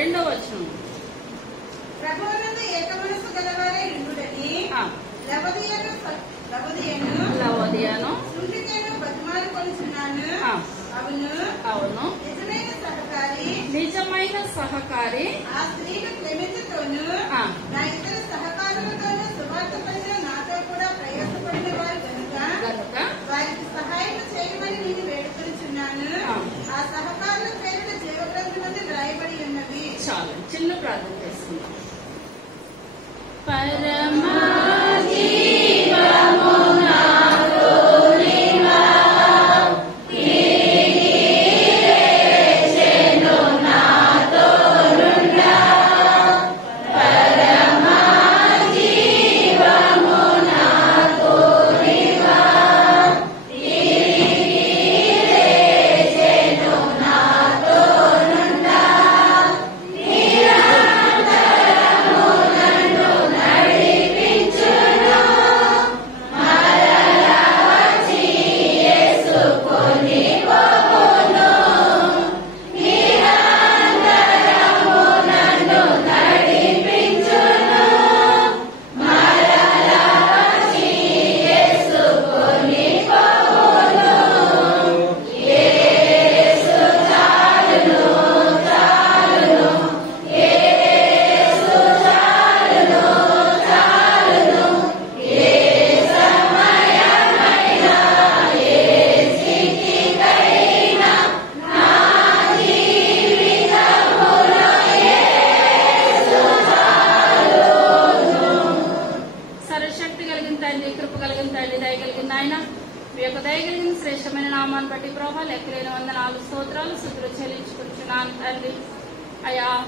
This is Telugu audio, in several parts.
రెండవ వచనం. ప్రభువునందు ఏక మనసు గలవారే ఉండుడని లవోదియాను సుంటికేను బతిమాలుకొనుచున్నాను. అవును నిజమైన సహకారి ఆ స్త్రీలు క్లెమెంతుతోను నా ఇతర సహకారులతోనూ సువార్త పనిలో నాతో కూడా ప్రయాసపడిన వారు గనుక వారికి సహాయం చేయమని నేను వేడుకొనుచున్నాను. ఆ సహకారుల పేరున జీవగ్రంథమందు రాయబడి ఉన్నవి. చాలు చిన్న ప్రార్థన చేస్తున్నాం.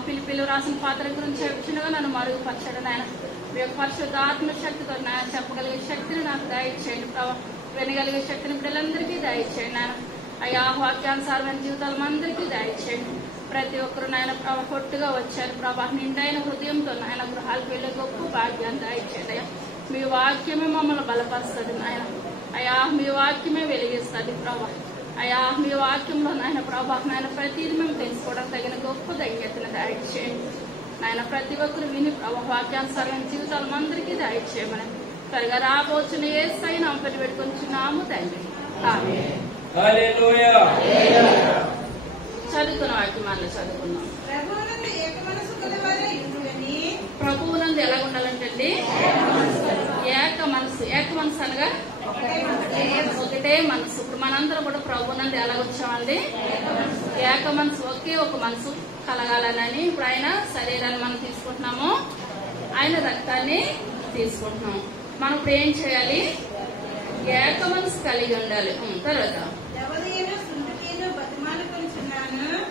పిలిపిలు రాసిన పాత్ర గురించి చెప్తున్నగా నన్ను మరుగుపరచడు నాయన. మీ యొక్క పరిశుద్ధాత్మ శక్తితో నాయన చెప్పగలిగే శక్తిని నాకు దయచేయండి ప్రభావ. వినగలిగే శక్తిని పిల్లలందరికీ దయచేయండి నాయన. అయ్యా వాక్యానుసారమైన జీవితాలు అందరికీ దయచేయండి. ప్రతి ఒక్కరు నాయన ప్రభావ కొట్టుగా వచ్చారు ప్రభా. నిండైన హృదయంతో నాయన గృహాలకు వెళ్ళే గొప్ప భాగ్యాన్ని దయచేయండి అయ్యా. మీ వాక్యమే మమ్మల్ని బలపరుస్తుంది నాయన. అయ్యా మీ వాక్యమే వెలిగిస్తుంది ప్రభా. అయ్యా మీ వాక్యంలో నాయన ప్రభా నాయన ప్రతిదీ మేము తెలుసుకోవడం తగిన గొప్ప ధైర్యతను దయచేయండి నాయన. ప్రతి ఒక్కరు విని ప్రభా వాక్యానుసారమైన జీవితాలు అందరికీ దయచేయమని త్వరగా రాబోచున్న యేసయ్య నామమున పెట్టుకొనిచున్నాము తండ్రి. ఆమేన్. హల్లెలూయా. చదువుకున్న వాక్యం మళ్ళీ చదువుకుందాం. ప్రభువునందు ఏక మనసు గలవారే ఉండుడని. ప్రభువునందు ఎలా ఉండాలంటండి? ఏక మనసు. ఏక మనసు అనగా ఒకటే మనసు. ఇప్పుడు మనందరం కూడా ప్రభువునందు ఎలా వచ్చామండి? ఏక మనసు, ఒకే ఒక మనసు కలగాలని. ఇప్పుడు ఆయన శరీరాన్ని మనం తీసుకుంటున్నాము, ఆయన రక్తాన్ని తీసుకుంటున్నాము. మనం ఇప్పుడు ఏం చేయాలి? ఏక మనసు కలిగి ఉండాలి. తర్వాత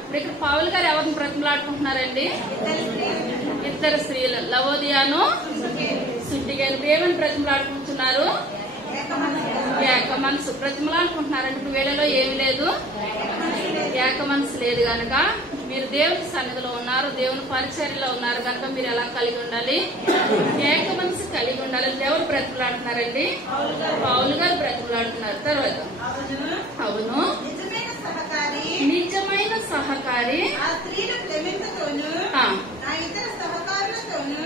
ఇప్పుడు ఇక్కడ పౌలు గారు ఎవరిని బ్రతిమలాడుకుంటున్నారండి? ఇద్దరు స్త్రీలు, లవోదియాను సుంటికేను. ఏమని బ్రతిమలాడుకుంటున్నారు? ఏక మనసు బ్రతిమలాడుకుంటున్నారండి. ఇప్పుడు వీళ్ళలో ఏమి లేదు, ఏక మనసు లేదు కనుక మీరు దేవుని సన్నిధిలో ఉన్నారు, దేవుని పరిచర్యలో ఉన్నారు కనుక మీరు ఎలా కలిగి ఉండాలి? ఏక మనసు కలిగి ఉండాలి. ఎవరు బ్రతిమలాడుతున్నారండి? పౌలు గారు బ్రతిమలాడుతున్నారు. తర్వాత అవును నిజమైన సహకారి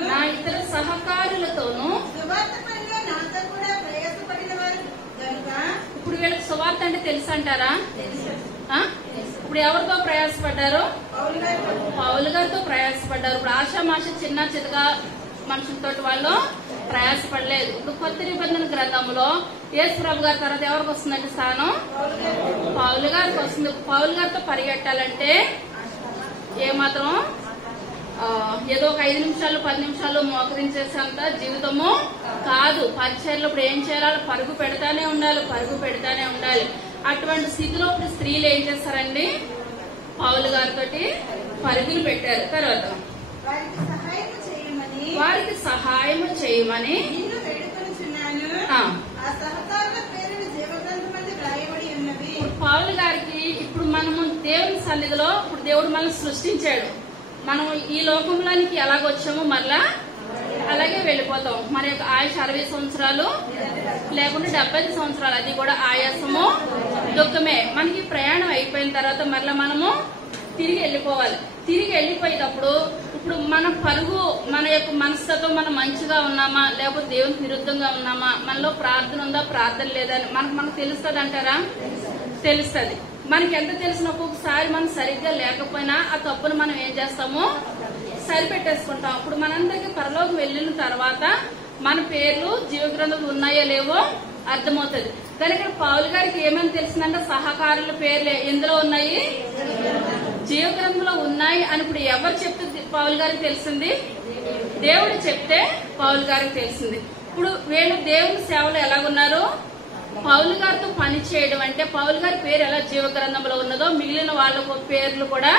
నా ఇతర సహకారులతోనూ. ఇప్పుడు వీళ్ళకి సువార్త అంటే తెలుసు అంటారా? ఇప్పుడు ఎవరితో ప్రయాసపడ్డారు? పౌలు గారితో ప్రయాసపడ్డారు. ఇప్పుడు ఆషామాష చిన్న చితగా మనుషులతో వాళ్ళు ప్రయాసపడలేదు. ఇప్పుడు కొత్త నిబంధన గ్రంథంలో యేసు ప్రభు గారి తర్వాత ఎవరికి వస్తుందంటే స్థానం? పౌలు గారికి వస్తుంది. పౌలు గారితో పరిగెట్టాలంటే ఏమాత్రం ఏదో ఒక 5 నిమిషాలు 10 నిమిషాలు మోకరించేసేంత జీవితము కాదు. పరిచర్యలో ఇప్పుడు ఏం చేయాలి? పరుగు పెడతానే ఉండాలి, పరుగు పెడతానే ఉండాలి. అటువంటి స్థితిలో ఇప్పుడు స్త్రీలు ఏం చేస్తారండి? పౌలు గారితో పరుగులు పెట్టారు. తర్వాత వారికి సహాయం చేయమని పౌలు గారికి ఇప్పుడు మనము దేవుని సన్నిధిలో ఇప్పుడు దేవుడు మనల్ని సృష్టించాడు. మనం ఈ లోకంలోనికి ఎలాగొచ్చామో మరలా అలాగే వెళ్ళిపోతాం. మన యొక్క ఆయుష్ 60 సంవత్సరాలు లేకుంటే 70 సంవత్సరాలు, అది కూడా ఆయాసము దుఃఖమే. మనకి ప్రయాణం అయిపోయిన తర్వాత మరలా మనము తిరిగి వెళ్ళిపోవాలి. తిరిగి వెళ్ళిపోయేటప్పుడు ఇప్పుడు మన పరుగు, మన యొక్క మనసుతో మనం మంచిగా ఉన్నామా లేకపోతే దేవునికి విరుద్ధంగా ఉన్నామా, మనలో ప్రార్థన ఉందా ప్రార్థన లేదా అని మనకు తెలుస్తుంది అంటారా? తెలుస్తుంది. మనకి ఎంత తెలిసినప్పుడు ఒకసారి మనం సరిగ్గా లేకపోయినా ఆ తప్పును మనం ఏం చేస్తాము, సరిపెట్టేసుకుంటాం. అప్పుడు మనందరికీ పరలోకి వెళ్ళిన తర్వాత మన పేర్లు జీవగ్రంథంలో ఉన్నాయో లేవో అర్థమవుతుంది. కానీ ఇక్కడ పౌలు గారికి ఏమని తెలిసిందంటే సహకారుల పేర్లు ఎందులో ఉన్నాయి, జీవగ్రంథంలో ఉన్నాయి అని ఇప్పుడు ఎవరు చెప్తే పౌలు గారికి తెలిసింది? దేవుడు చెప్తే పౌలు గారికి తెలిసింది. ఇప్పుడు వీళ్ళు దేవుని సేవలు ఎలాగున్నారు, పౌలు గారితో పని చేయడం అంటే పౌలు గారి పేరు ఎలా జీవగ్రంథంలో ఉన్నదో మిగిలిన వాళ్ళ పేర్లు కూడా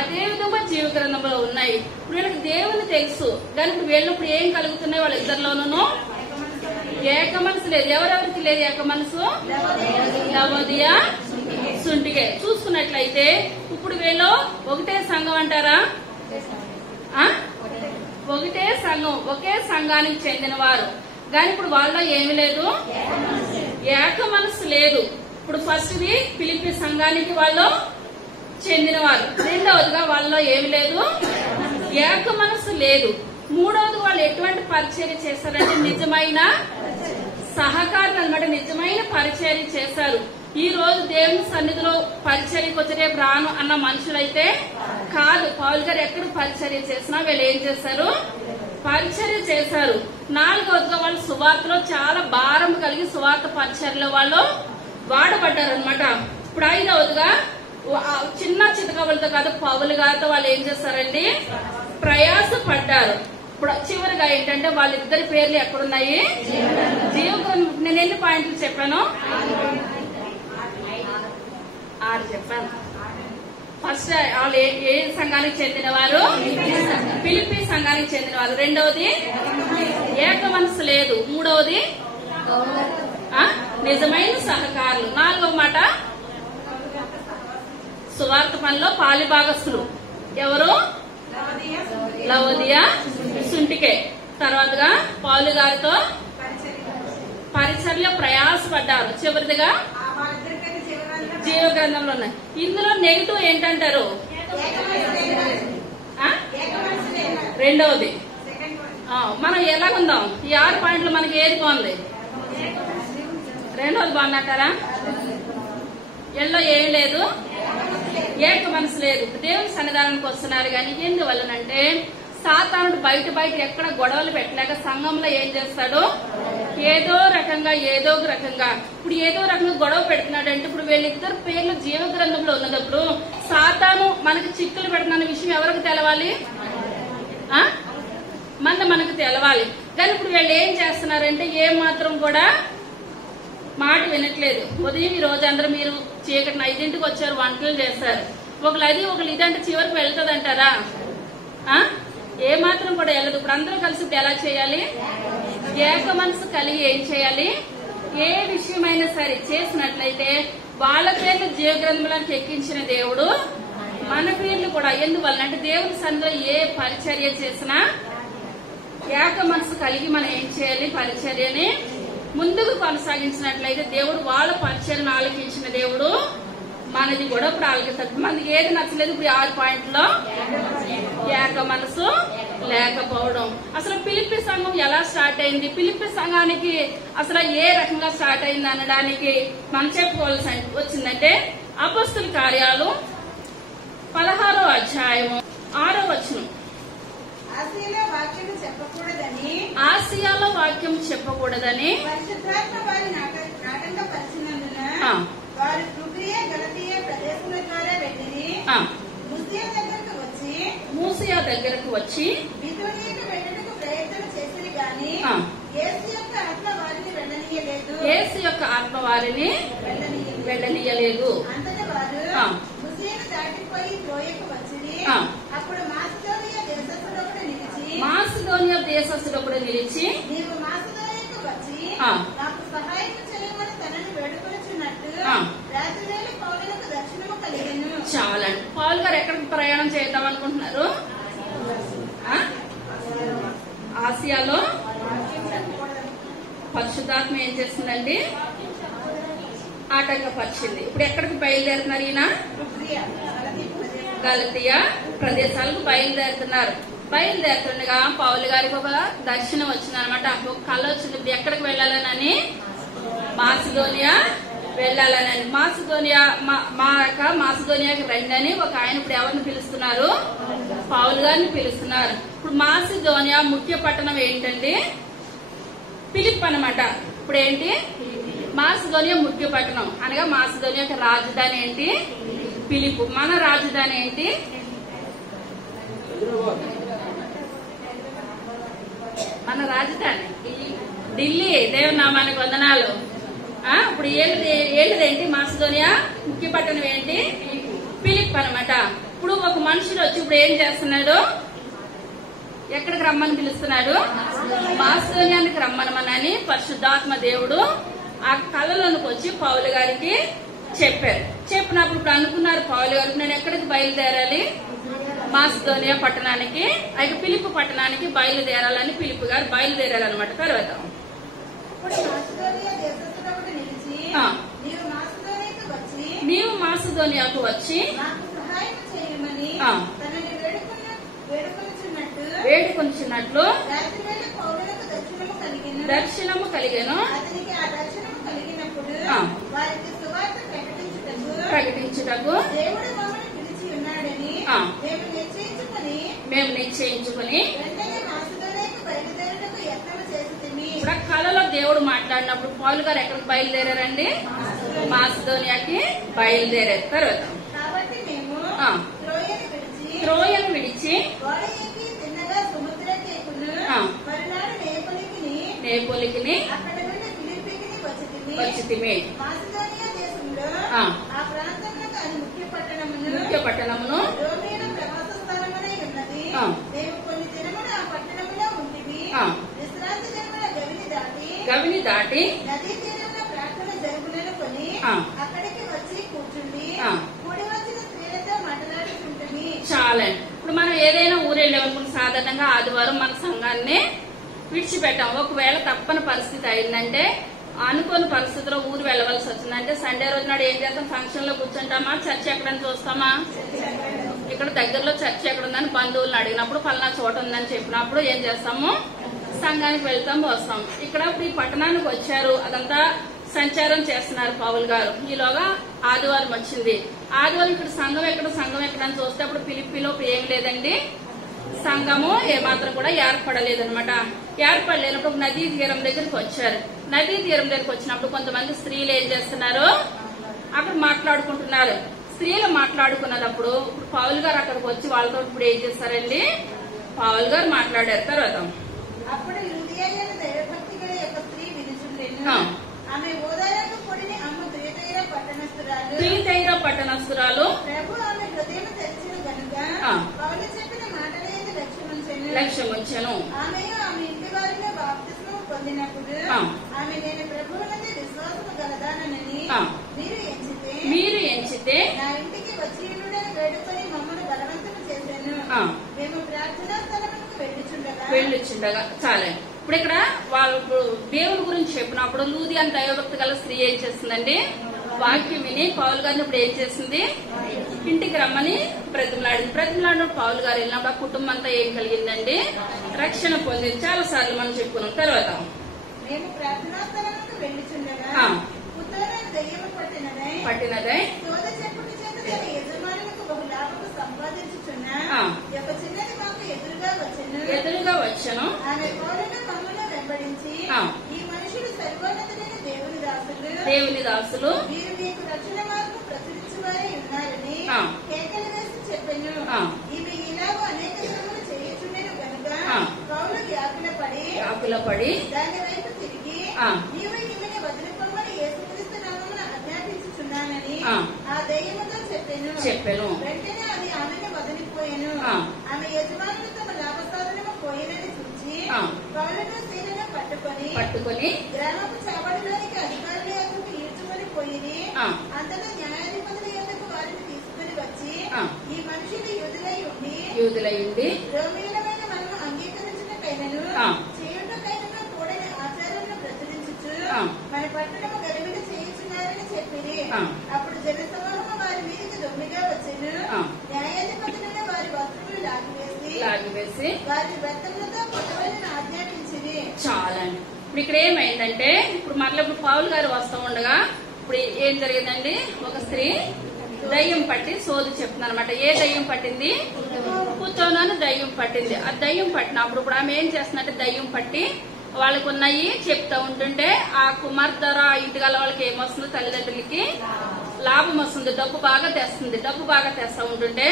అదే విధంగా జీవగ్రంథంలో ఉన్నాయి. ఇప్పుడు వీళ్ళకి దేవుని తెలుసు, కానీ ఇప్పుడు వీళ్ళప్పుడు ఏం కలుగుతున్నాయి వాళ్ళిద్దరిలోనూ? ఏక మనసు లేదు. ఎవరెవరికి లేదు ఏక మనసు? లవోదియా, సుంటికే. చూసుకున్నట్లయితే ఇప్పుడు వీళ్ళు ఒకటే సంఘం అంటారా? ఒకటే సంఘం, ఒకే సంఘానికి చెందిన వారు. కానీ ఇప్పుడు వాళ్ళలో ఏమి లేదు, ఏక మనసు లేదు. ఇప్పుడు ఫస్ట్ది ఫిలిప్పీ సంఘానికి వాళ్ళు చెందినవారు. రెండవదిగా వాళ్ళలో ఏమి లేదు, ఏక మనసు లేదు. మూడవది వాళ్ళు ఎటువంటి పరిచర్య చేశారంటే నిజమైన సహకారం అన్నమాట. నిజమైన పరిచర్య చేశారు. ఈ రోజు దేవుని సన్నిధిలో పరిచర్యకు వచ్చి రేపు రాను అన్న మనుషులైతే కాదు. పౌలు గారు ఎక్కడ పరిచర్య చేసినా వీళ్ళు ఏం చేశారు, పరిచర్య చేశారు. నాలుగవదిగా వాళ్ళు సువార్తలో చాలా భారం కలిగి సువార్త పరిచర్యలో వాళ్ళు వాడబడ్డారు అనమాట. ఇప్పుడు ఐదవదిగా చిన్న చితకవులతో కాదు పౌలు గారితో వాళ్ళు ఏం చేస్తారండి, ప్రయాస పడ్డారు. ఇప్పుడు చివరిగా ఏంటంటే వాళ్ళిద్దరి పేర్లు ఎక్కడున్నాయి, జీవగ్రంథం. నేను ఎన్ని పాయింట్లు చెప్పాను, 6 చెప్పాను. ఫస్ట్ వాళ్ళు ఏ సంఘానికి చెందిన వారు, ఫిలిప్పీ సంఘానికి చెందిన వారు. రెండవది ఏక మనసు లేదు. మూడవది నిజమైన సహకారులు. నాలుగవ మాట సువార్త పనిలో పాలిభాగస్తులు. ఎవరు? లవోదియా, సుంటికే. తర్వాతగా పౌలు గారితో పరిచర్యలో ప్రయాసపడ్డారు. చివరిదిగా జీవగ్రంథంలో ఉన్నాయి. ఇందులో నెగిటివ్ ఏంటంటారు? రెండవది. మనం ఎలాగుందాం? ఈ 6 పాయింట్లు మనకి ఏది బాగుంది? రెండవది బాగుందంటారా? ఎల్లో ఏం లేదు, ఏక మనసు లేదు. దేవుని సన్నిధానానికి వస్తున్నారు. కానీ ఎందువల్లనంటే సాతానుడు బయట ఎక్కడ గొడవలు పెట్టలేక సంఘంలో ఏం చేస్తాడు, ఏదో రకంగా ఇప్పుడు ఏదో రకంగా గొడవ పెడుతున్నాడు. అంటే ఇప్పుడు వీళ్ళిద్దరు పేర్లు జీవగ్రంథంలో ఉన్నప్పుడు సాతాను మనకి చిక్కులు పెడుతున్న విషయం ఎవరికి తెలవాలి, మనకు తెలవాలి. కానీ ఇప్పుడు వీళ్ళు ఏం చేస్తున్నారంటే ఏం మాత్రం కూడా మాట వినట్లేదు. ఉదయం ఈ రోజు అందరూ మీరు చీకటి 5ంటికి వచ్చారు, వంటలు చేస్తారు. ఒకళ్ళు అది ఒకళ్ళు ఇదంటే చివరికి వెళ్తుంది అంటారా? ఏ మాత్రం కూడా వెళ్ళదు. ఇప్పుడు అందరూ కలిసి ఇప్పుడు ఎలా చేయాలి, ఏక మనసు కలిగి ఏం చేయాలి, ఏ విషయమైనా సరే చేసినట్లయితే వాళ్ళ పేర్లు జీవగ్రంథంలోకి ఎక్కించిన దేవుడు మన పేర్లు కూడా. ఎందువల్ల అంటే దేవుని సన్నిధిలో ఏ పరిచర్య చేసినా ఏక మనసు కలిగి మనం ఏం చేయాలి, పరిచర్యని ముందుకు కొనసాగించినట్లయితే దేవుడు వాళ్ళ పరిచర్యను ఆలకించిన దేవుడు మనది కూడా ఇప్పుడు ఆలకిస్తాడు. మనకి ఏది నచ్చలేదు ఇప్పుడు 6 పాయింట్లో ఏక మనసు లేకపోవడం. అసలు ఫిలిప్పీ సంఘం ఎలా స్టార్ట్ అయింది, ఫిలిప్పీ సంఘానికి అసలు ఏ రకంగా స్టార్ట్ అయింది అనడానికి మనం చెప్పుకోవాల్సి వచ్చిందంటే అపొస్తలుల కార్యాలు 16వ అధ్యాయము 6వ వచనం. ఆసియాలో వాక్యం చెప్పకూడదని పరిశుద్ధాత్మ వారిని ఆటంకపరిచినందున వారు ఫ్రుగియ గలతీయ ప్రదేశముల ద్వారా వెళ్ళి మూసియా దగ్గరకు వచ్చి బితూనియకు వెళ్ళుటకు ప్రయత్నం చేసిరి గాని యేసు యొక్క ఆత్మ వారిని వెళ్ళనీయలేదు. అంతటా వారు మూసియాను దాటిపోయి త్రోయకు వచ్చిరి. అప్పుడు మాసిదోనియా దేశస్థుడొకడు నిలిచి నీవు మాసిదోనియకు వచ్చి నాకు సహాయం చేయమని తనని వేడుకొనుచున్నట్టు రాత్రివేళ పౌలులకు దర్శనము కలిగెను. చాలండి. పౌలు గారు ఎక్కడికి ప్రయాణం చేద్దాం అనుకుంటున్నారు? ఆసియాలో పరిశుద్ధాత్మ ఏం చేస్తుందండి, ఆటంకపరిచింది. ఇప్పుడు ఎక్కడికి బయలుదేరుతున్నారు ఈయన? గలతీయ ప్రదేశాలకు బయలుదేరుతుండగా పౌలు గారికి ఒక దర్శనం వచ్చిందనమాట. ఒక కళ వచ్చింది. ఎక్కడికి వెళ్ళాలని? మాసిదోనియా వెళ్ళాలని. మాసిదోనియాకి రండి అని ఒక ఆయన ఇప్పుడు ఎవరిని పిలుస్తున్నారు? పౌలు గారిని పిలుస్తున్నారు. ఇప్పుడు మాసిదోనియా ముఖ్య పట్టణం ఏంటండి? ఫిలిప్ అన్నమాట. ఇప్పుడు ఏంటి? మాసిదోనియా ముఖ్య పట్టణం అనగా మాసిదోనియా యొక్క రాజధాని ఏంటి? ఫిలిప్. మన రాజధాని ఏంటి? మన రాజధాని ఢిల్లీ. దేవుని నామానికి వందనాలు. ఇప్పుడు ఏంటిదేంటి? మాసిదోనియా ముఖ్య పట్టణం ఏంటి? ఫిలిప్ అన్నమాట. ఇప్పుడు ఒక మనుషుడు వచ్చి ఇప్పుడు ఏం చేస్తున్నాడు? ఎక్కడికి రమ్మని పిలుస్తున్నాడు? మాసిదోనియానికి రమ్మనమని పరిశుద్ధాత్మ దేవుడు ఆ కళలోనికి వచ్చి పౌలు గారికి చెప్పారు. చెప్పినప్పుడు ఇప్పుడు అనుకున్నారు పౌలు గారికి, నేను ఎక్కడికి బయలుదేరాలి? మాసిదోనియా పట్టణానికి, అయితే ఫిలిప్ పట్టణానికి బయలుదేరాలని ఫిలిప్ గారు బయలుదేరారనమాట. తర్వాత నీవు మాసిదోనియాకు వచ్చి వేడుకొంచున్నట్లు దర్శనము కలిగెను. ప్రకటించుటకు మేము నిశ్చయించుకుని ఇప్పుడు కళలో దేవుడు మాట్లాడినప్పుడు పౌలు గారు ఎక్కడికి బయలుదేరారండి? మాసిదోనియాకి బయలుదేరారు. తర్వాత త్రోయను విడిచి నేపోలికిని వచ్చితిమి. ముఖ్య పట్టణమును గవిని దాటి చాలండి. ఇప్పుడు మనం ఏదైనా ఊరు వెళ్ళామనుకుంటే సాధారణంగా ఆదివారం మన సంఘాన్ని విడిచిపెట్టాం. ఒకవేళ తప్పని పరిస్థితి అయిందంటే, అనుకోని పరిస్థితిలో ఊరు వెళ్ళవలసి వచ్చిందంటే సండే రోజు నాడు ఏం చేస్తాం? ఫంక్షన్ లో కూర్చుంటామా? చర్చ్ ఎక్కడని చూస్తామా? ఇక్కడ దగ్గరలో చర్చ్ ఎక్కడ ఉందని బంధువులను అడిగినప్పుడు పలానా చోట ఉందని చెప్పినప్పుడు ఏం చేస్తాము? సంఘానికి వెళ్తాం, వస్తాం. ఇక్కడ ఇప్పుడు ఈ పట్టణానికి వచ్చారు, అదంతా సంచారం చేస్తున్నారు పౌలు గారు. ఈలోగా ఆదివారం వచ్చింది. ఆదివారం ఇక్కడ సంఘం ఎక్కడని చూస్తే అప్పుడు ఫిలిప్పీలో ఏం లేదండి, సంఘము ఏమాత్రం కూడా ఏర్పడలేదనమాట. ఏర్పడలేనప్పుడు నదీ తీరం దగ్గరికి వచ్చారు. నదీ తీరం దగ్గరికి వచ్చినప్పుడు కొంతమంది స్త్రీలు ఏం చేస్తున్నారు? అక్కడ మాట్లాడుకుంటున్నారు. స్త్రీలు మాట్లాడుకున్నప్పుడు ఇప్పుడు పౌలు గారు అక్కడికి వచ్చి వాళ్ళతో ఇప్పుడు ఏం చేస్తారండి? పౌలు గారు మాట్లాడారు. తర్వాత అప్పుడు దైవభక్తి గల యొక్క స్త్రీ వినుచుండెను. ఆమె ఓదాయకు పొడిని అమ్మ తుయతైర పట్టణస్థురాలు ప్రభు ఆమె హృదయం తెరిచిన గనుక పౌలు చెప్పిన మాటలే లక్ష్యముంచెను. ఆమె ఇంటి వారిని బాప్తిస్మము పొందినప్పుడు ఆమె నేను ప్రభువునందు విశ్వాసము గలదానని మీరు ఎంచితే నా ఇంటికి వచ్చి వేడుకొని మమ్మల్ని బలవంతము చేశాను. మేము ప్రార్థనా స్థలములకు వెళ్ళుచుండగా చాలే. ఇప్పుడు ఇక్కడ వాళ్ళు దేవుని గురించి చెప్పినప్పుడు లూదియా దైవభక్తి గల స్త్రీ ఏం చేస్తుందండి? వాక్యం విని పౌలు గారిని ఇప్పుడు ఏం చేసింది? ఇంటికి రమ్మని బ్రతిమలాడిన పౌలు గారు వెళ్ళినప్పుడు ఆ కుటుంబం అంతా ఏం కలిగిందండి? రక్షణ పొందింది. చాలా సార్లు మనం చెప్పుకున్నాం. తర్వాత మేము ప్రార్థనా స్థలములకు వెళ్ళుచుండగా పట్టినదై ఎదురుగా వచ్చను. ఆమె పౌలును మమ్మల్ని వెంబడించి ఈ మనుషులు సర్వోన్నతుడైన దేవుని దాసులు వీరు నీకు రక్షణ మార్గం ప్రచురించువారే ఉన్నారని కేకలు వేసి చెప్పెను. ఇవి ఇలాగో అనేక శ్రమలు చేయుచుండెను గనుక పౌలు వ్యాకులపడి దాని వైపు తిరిగి నీవు ఈమెని వదిలిపోమని యేసుక్రీస్తు నామమున ఆజ్ఞాపించుచున్నానని ఆ దయ్యముతో చెప్పెను. వెంటనే అది ఆమెను వదిలిపోయెను. ఆమె యజమానులు తమ లాభసాధనము పోయినని చూచి పౌలును సీలను పట్టుకొని గ్రామపు చావడిలోనికి అధికారుల యొద్దకు ఈడ్చుకొని పోయి అంతటా న్యాయాధిపతుల యొద్దకు వారిని తీసుకుని వచ్చి ఈ మనుషులు యూదులై ఉండి రోమీయులమైన మనము అంగీకరించినకైనను చేయుటకైనను కూడని ఆచారాలను ప్రచురించుచు మన పట్టణము గలిబిలి చేయుచున్నారని చెప్పిరి. అప్పుడు జనసమూహము వారి మీదకి దొమ్మిగా వచ్చెను. న్యాయాధిపతులను వారి వస్త్రములు లాగివేసి వారి బెత్తములతో కొట్టవలని ఆజ్ఞాపించింది. చాలండి. ఇప్పుడు ఇక్కడ ఏమైందంటే, ఇప్పుడు మరలా ఇప్పుడు పౌలు గారు వస్తూ ఉండగా ఇప్పుడు ఏం జరిగిందండి, ఒక స్త్రీ దయ్యం పట్టి సోది చెప్తుంది అనమాట. ఏ దయ్యం పట్టింది? కూర్చోనని దయ్యం పట్టింది. ఆ దయ్యం పట్టినప్పుడు ఇప్పుడు ఆమె ఏం చేస్తుందంటే, దయ్యం పట్టి వాళ్ళకు ఉన్నాయి చెప్తా ఉంటుంటే ఆ కుమార్తె ద్వారా ఇంటి గల వాళ్ళకి ఏమొస్తుందో, తల్లిదండ్రులకి లాభం వస్తుంది, డబ్బు బాగా తెస్తుంది. డబ్బు బాగా తెస్తా ఉంటుంటే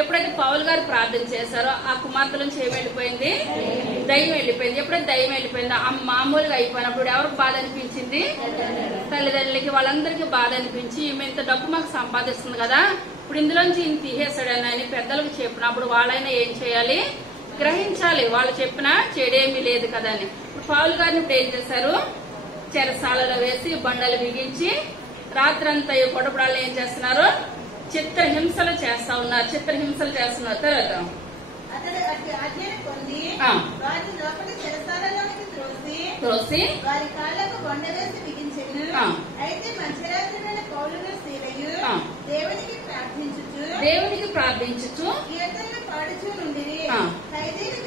ఎప్పుడైతే పౌలు గారు ప్రార్థన చేశారో ఆ కుమార్తె నుంచి ఏం వెళ్ళిపోయింది? దయ్యం వెళ్ళిపోయింది. ఎప్పుడైతే దయ్యం వెళ్ళిపోయిందో ఆ మామూలుగా అయిపోయినప్పుడు ఎవరికి బాధ అనిపించింది? తల్లిదండ్రులకి, వాళ్ళందరికీ బాధ అనిపించి ఈమె ఇంత డబ్బు మాకు సంపాదిస్తుంది కదా, ఇప్పుడు ఇందులోంచి ఈయన తీసేస్తాడని అని పెద్దలకు చెప్పినప్పుడు వాళ్ళైనా ఏం చేయాలి? గ్రహించాలి. వాళ్ళు చెప్పినా చెడేమీ లేదు కదా అని. ఇప్పుడు పౌలు గారిని ఇప్పుడు ఏం చేశారు? చెరసాలలో వేసి బండలు బిగించి రాత్రంతా కొడపడాలు ఏం చేస్తున్నారు? చిత్రహింసలు చేస్తా ఉన్నారు. తర్వాత అతడు అట్టి ఆజ్ఞను పొంది వారిని లోపలి చెరసాలలోనికి త్రోసి వారి కాళ్లకు బండ వేసి బిగించెను. అయితే మధ్యరాత్రి వేళ పౌలును స్త్రీలయు దేవునికి ప్రార్థించుచు కీర్తనలు పాడుచూ నుండిరి. ఖైదీలు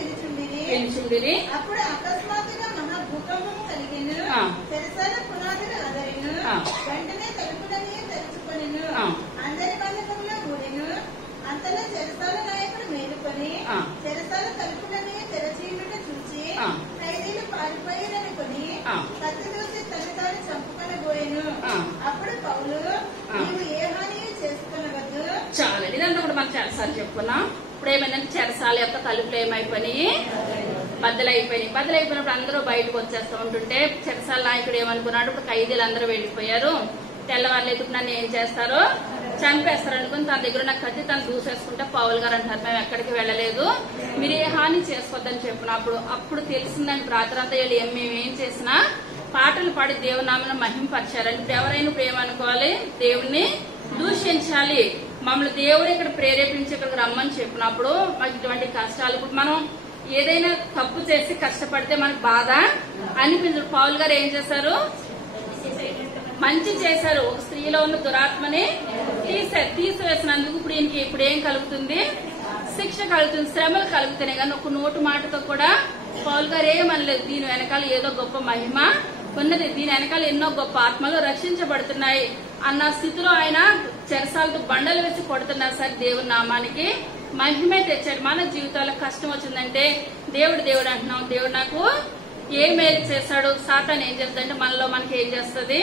వినుచుండిరి. అప్పుడు అకస్మాత్తుగా మహా భూకంపం కలిగెను. చెరసాల పునాదులు అదరెను. వెంటనే తలుపులన్నీ తెరుచుకొనెను. అందరి బంధకంలో ఊడెను. అంతలో చెరసాల నాయకుడు మేలుకొని చెరసాల తలుపులన్నీ తెరచీయుట చూచి ఖైదీలు పారిపోయారనుకొని కత్తి దూసి తను తాను చంపుకొనబోయెను. అప్పుడు పౌలు, నీవు ఏ హాని చేసుకొనవద్దు. చాలండి. ఇదంతా కూడా మనం చాలాసార్లు చెప్పుకున్నాం. ఇప్పుడు ఏమైందంటే చెరసాల యొక్క తలుపులు ఏమైపోయినాయి? బద్దలైపోయినప్పుడు అందరూ బయటకు వచ్చేస్తూ ఉంటుంటే చెరసాల నాయకుడు ఏమనుకున్నాడు? ఇప్పుడు ఖైదీలు అందరూ వెళ్ళిపోయారు, తెల్లవారులు ఎదుగు నన్ను ఏం చేస్తారు? చంపేస్తారు అనుకుని తన దగ్గర ఉన్న కత్తి తను దూసేసుకుంటే పౌలు గారు అంటారు, మేము ఎక్కడికి వెళ్ళలేదు, మీరు ఏ హాని చేసుకోవద్దని చెప్పినప్పుడు అప్పుడు తెలిసిందని రాత్రంతా వీళ్ళు మేమేం చేసినా పాటలు పాడి దేవుని నామను మహింపరిచారండి. ఇప్పుడు ఎవరైనా ఇప్పుడు ఏమనుకోవాలి? దేవుణ్ణి దూషించాలి. మమ్మల్ని దేవుడు ఇక్కడ ప్రేరేపించి ఇక్కడికి రమ్మని చెప్పినప్పుడు మాకు ఇటువంటి కష్టాలు, ఇప్పుడు మనం ఏదైనా తప్పు చేసి కష్టపడితే మనకు బాధ అనిపించదు. పౌలు గారు ఏం చేశారు? మంచి చేశారు. ఒక స్త్రీలో ఉన్న దురాత్మని తీసివేసినందుకు ఇప్పుడు ఈయనకి ఇప్పుడు ఏం కలుగుతుంది? శిక్ష కలుగుతుంది, శ్రమలు కలుగుతున్నాయి. కానీ ఒక నోటు మాటతో కూడా పౌలు గారు ఏమనలేదు. దీని వెనకాల ఏదో గొప్ప మహిమ ఉన్నది, దీని వెనకాల ఎన్నో గొప్ప ఆత్మలు రక్షించబడుతున్నాయి అన్న స్థితిలో ఆయన చెరసాలతో బండలు వేసి కొడుతున్నారు. సార్ దేవుని నామానికి మహిమే తెచ్చాడు. మన జీవితాల్లో కష్టం వచ్చిందంటే దేవుడు అంటున్నాం, దేవుడు నాకు ఏ మేలు చేస్తాడు? సాతాను ఏం చేస్తుందంటే మనలో మనకి ఏం చేస్తుంది?